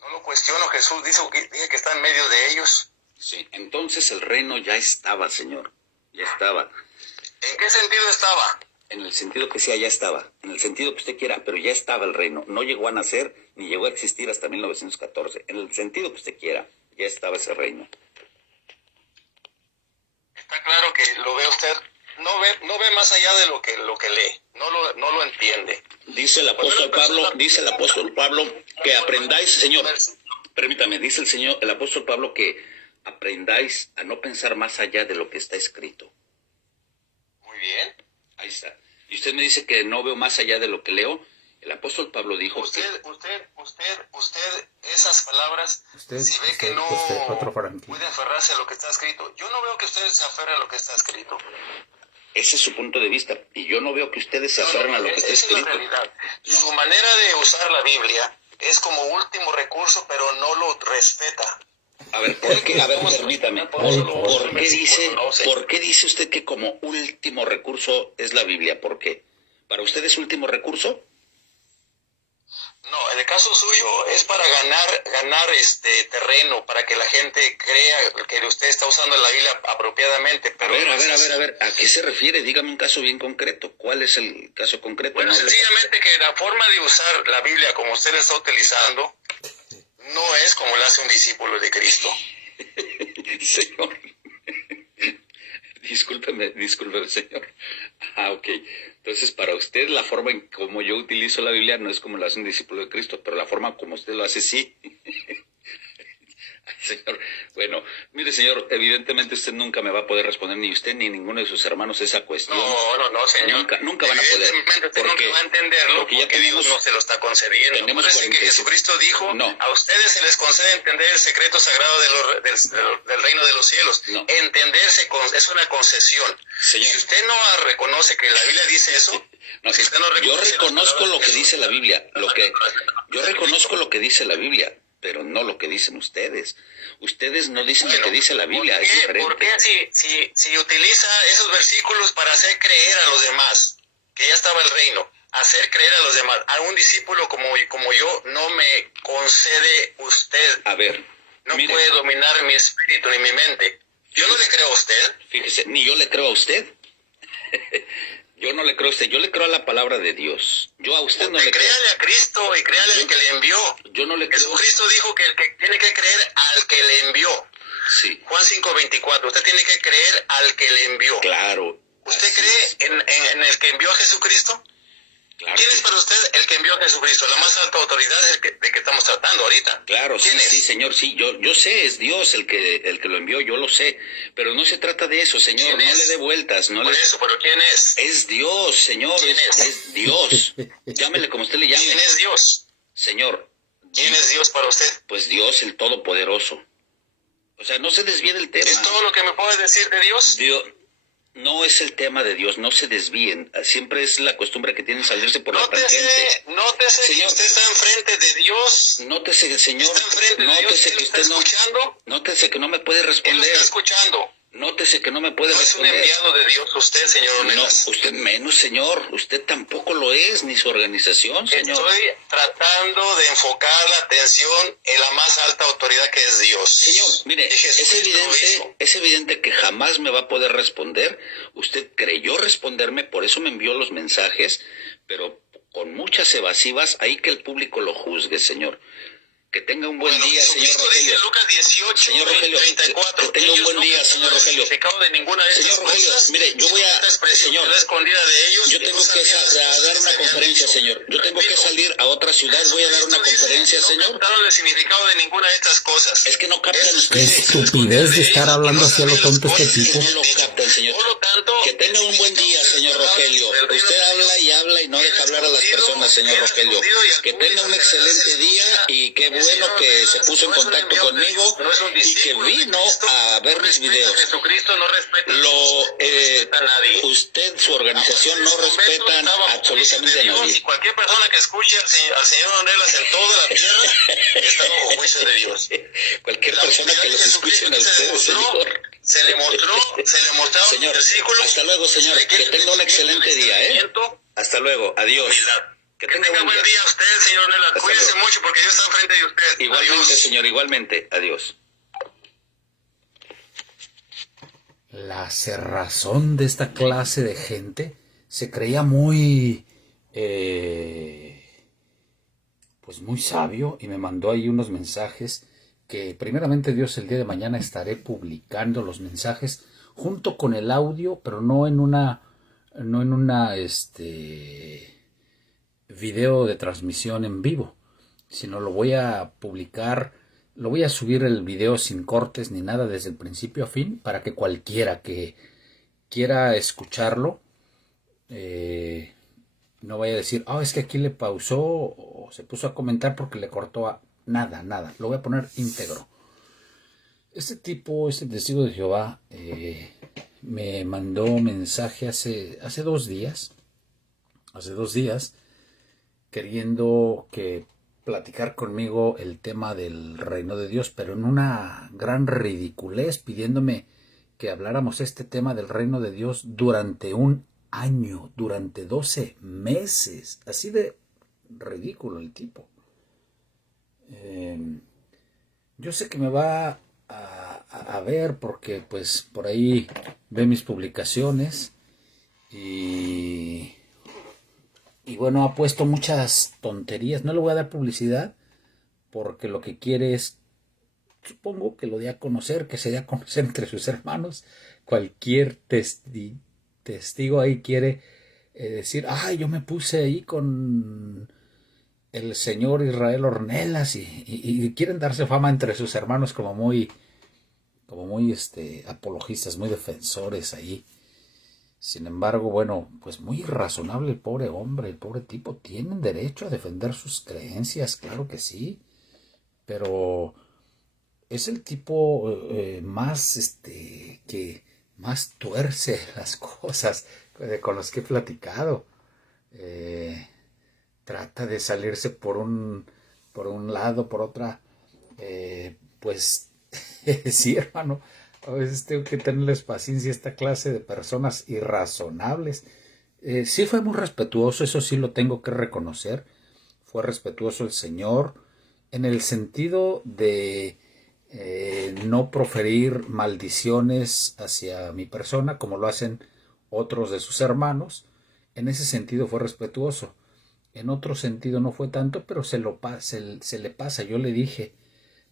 No lo cuestiono. Jesús dije que está en medio de ellos. Sí, entonces el reino ya estaba, señor. Ya estaba. ¿En qué sentido estaba? En el sentido que sea, ya estaba. En el sentido que usted quiera, pero ya estaba el reino. No llegó a nacer ni llegó a existir hasta 1914. En el sentido que usted quiera, ya estaba ese reino. Está claro que lo ve usted. No ve más allá de lo que lee. No lo entiende. Dice el apóstol Pablo que aprendáis, señor. Permítame, dice el apóstol Pablo que aprendáis a no pensar más allá de lo que está escrito. Muy bien. Ahí está. Y usted me dice que no veo más allá de lo que leo. El apóstol Pablo dijo Usted, esas palabras, si ve que no otro Franklin. puede aferrarse a lo que está escrito. Yo no veo que usted se aferre a lo que está escrito. ese es su punto de vista. Y yo no veo que ustedes se aferren a lo que está Esa es la escrito. realidad. Su manera de usar la Biblia es como último recurso, pero no lo respeta. A ver, ¿por qué? A ver, permítame. ¿Por ¿Por qué dice usted que como último recurso es la Biblia? ¿Por qué? ¿Para usted es último recurso? No, en el caso suyo es para ganar terreno, para que la gente crea que usted está usando la Biblia apropiadamente. Pero A ver, ¿a qué se refiere? Dígame un caso bien concreto. ¿Cuál es el caso concreto? Bueno, No, sencillamente que la forma de usar la Biblia como usted la está utilizando no es como la hace un discípulo de Cristo. Señor. Discúlpeme, señor. Ah, ok. Entonces, para usted la forma en como yo utilizo la Biblia no es como lo hace un discípulo de Cristo, pero la forma como usted lo hace sí. Señor, bueno, mire, señor, evidentemente usted nunca me va a poder responder, ni usted ni ninguno de sus hermanos, esa cuestión. No, señor. Nunca van a poder. Evidentemente usted nunca va a entenderlo porque Dios no se lo está concediendo. Tenemos Por eso es que 46. Jesucristo dijo, No. a ustedes se les concede entender el secreto sagrado del reino de los cielos. No. Entenderse es una concesión. Señor. Si usted no reconoce que la Biblia dice eso, No, si usted no yo reconoce reconozco las lo que palabras de dice Jesús, la Biblia, yo reconozco lo que dice la Biblia, pero no lo que dicen ustedes. Ustedes no dicen lo que dice la Biblia, es diferente. ¿Por qué si utiliza esos versículos para hacer creer a los demás que ya estaba el reino, hacer creer a los demás, a un discípulo como yo no me concede usted, A ver, no mire, puede dominar mi espíritu ni mi mente? Yo no le creo a usted. fíjese, ni yo le creo a usted. Yo no le creo a usted, yo le creo a la palabra de Dios. Yo a usted no le creo. Créale a Cristo y créale al que le envió. Yo no le creo. Jesucristo dijo que el que tiene que creer al que le envió. Sí, Juan 5:24, usted tiene que creer al que le envió. claro. ¿Usted así cree es. en el que envió a Jesucristo? Claro, ¿Quién es que- para usted el que envió a Jesucristo? La más alta autoridad es de que estamos tratando ahorita. Claro, sí, ¿Quién es? sí, señor, sí, yo sé, es Dios el que lo envió, yo lo sé, pero no se trata de eso, señor, ¿Quién no es? le dé vueltas, no Por le... eso, pero ¿quién es? Es Dios, señor, ¿Quién es? es Dios. Llámele como usted le llame. ¿Quién es Dios? Señor, ¿Quién es Dios para usted? pues Dios el Todopoderoso. O sea, no se desvíe del tema. ¿Es todo lo que me puede decir de Dios? Dios, no es el tema de Dios, no se desvíen. Siempre es la costumbre que tienen salirse por la tangente. Nótese que Señor. usted está enfrente de Dios. Nótese, señor, Está enfrente de Dios. nótese ¿Usted que lo está usted no... escuchando? Nótese que no me puede Él lo responder. está escuchando. Nótese que no me puede No es un responder. enviado de Dios usted, señor No, Ornelas. usted menos, señor. Usted tampoco lo es, ni su organización, señor. Estoy tratando de enfocar la atención en la más alta autoridad que es Dios. Señor, mire, Y Jesucristo lo hizo. es evidente que jamás me va a poder responder. Usted creyó responderme, por eso me envió los mensajes, pero con muchas evasivas, ahí que el público lo juzgue, señor. Que tenga un buen día, señor Jesucristo dice Rogelio. en Lucas 18, Señor Rogelio, 34. que tenga un Ellos buen no día, conocen señor el Rogelio. significado de ninguna de Señor estas Rogelio, cosas. mire, yo voy a... Esta expresión Señor, quedó escondida de ellos. yo y tengo no que sabían las a cosas dar que una se habían conferencia, dicho. señor. Yo tengo que Repito, salir a otra ciudad, voy a dar una Jesucristo dice conferencia, que señor. No captaron el significado de ninguna de estas cosas. Es que no captan Estas ustedes. Qué cosas se estupidez escondían de estar ellos y hablando no así a lo sabían las tonto este cosas que tipo. se habían No lo dicho. captan, señor. Por lo tanto, Que tenga un buen día, señor Rogelio. Usted habla y no deja hablar a las personas, señor Rogelio. Que tenga un excelente día y qué bueno bueno que se puso en contacto conmigo y que vino a ver mis videos. Jesucristo no respeta a nadie. Usted, su organización no respetan absolutamente a nadie. Y cualquier persona que escuche al señor Ornelas en toda la tierra está bajo juicio de Dios. Cualquier persona que los escuche a ustedes, señor. Se le mostraba señor, versículos. Hasta luego, señor. Que tenga un excelente día, ¿eh? Hasta luego. Adiós. Que tenga buen día usted, señor Ornelas. Cuídese mucho porque Dios está enfrente de usted. Igualmente, Adiós. señor, igualmente. Adiós. La cerrazón de esta clase de gente se creía muy, pues muy sabio, y me mandó ahí unos mensajes que primeramente Dios el día de mañana estaré publicando los mensajes junto con el audio, pero no en una video de transmisión en vivo, sino lo voy a publicar. Lo voy a subir el video sin cortes ni nada desde el principio a fin para que cualquiera que quiera escucharlo no vaya a decir, es que aquí le pausó o se puso a comentar porque le cortó a... Nada. Lo voy a poner íntegro. Este testigo de Jehová me mandó un mensaje hace 2 días. Hace 2 días queriendo que platicar conmigo el tema del reino de Dios, pero en una gran ridiculez, pidiéndome que habláramos este tema del reino de Dios durante un año, durante 12 meses. Así de ridículo el tipo. Yo sé que me va a ver porque pues por ahí ve mis publicaciones y bueno, ha puesto muchas tonterías. No le voy a dar publicidad porque lo que quiere es, supongo que lo dé a conocer, que se dé a conocer entre sus hermanos. Cualquier testigo ahí quiere decir, yo me puse ahí con el señor Israel Ornelas y quieren darse fama entre sus hermanos como muy apologistas, muy defensores ahí. Sin embargo, bueno, pues muy irrazonable el pobre hombre, el pobre tipo. Tienen derecho a defender sus creencias, claro que sí, pero es el tipo que más tuerce las cosas con los que he platicado. Trata de salirse por un lado, por otra. Pues sí, hermano. A veces tengo que tenerles paciencia a esta clase de personas irrazonables. Sí fue muy respetuoso, eso sí lo tengo que reconocer. Fue respetuoso el Señor en el sentido de no proferir maldiciones hacia mi persona como lo hacen otros de sus hermanos. En ese sentido fue respetuoso. En otro sentido no fue tanto, pero se le pasa. Yo le dije,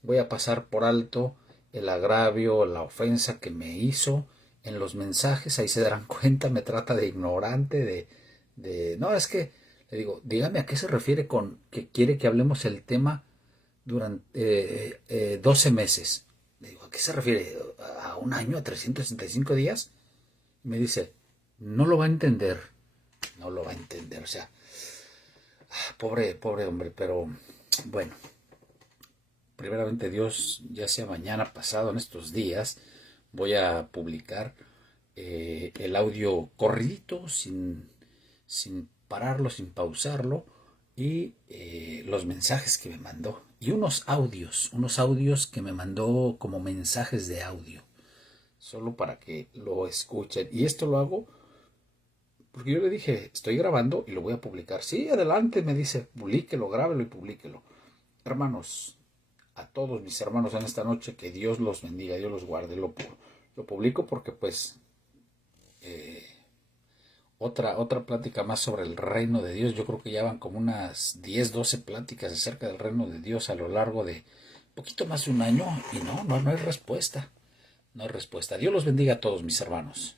voy a pasar por alto el agravio, la ofensa que me hizo en los mensajes. Ahí se darán cuenta, me trata de ignorante, no, es que, le digo, dígame a qué se refiere con que quiere que hablemos el tema durante 12 meses. Le digo, ¿a qué se refiere? ¿A un año? ¿A 365 días? Y me dice, no lo va a entender. No lo va a entender, o sea, pobre hombre, pero bueno. Primeramente Dios, ya sea mañana, pasado, en estos días, voy a publicar el audio corridito, sin pararlo, sin pausarlo, y los mensajes que me mandó. Y unos audios que me mandó como mensajes de audio, solo para que lo escuchen. Y esto lo hago porque yo le dije, estoy grabando y lo voy a publicar. Sí, adelante, me dice, publíquelo, grábelo y publíquelo. Hermanos, a todos mis hermanos en esta noche, que Dios los bendiga, Dios los guarde. Lo publico porque pues otra plática más sobre el reino de Dios. Yo creo que ya van como unas 10, 12 pláticas acerca del reino de Dios a lo largo de poquito más de un año y no hay respuesta. No hay respuesta. Dios los bendiga a todos mis hermanos.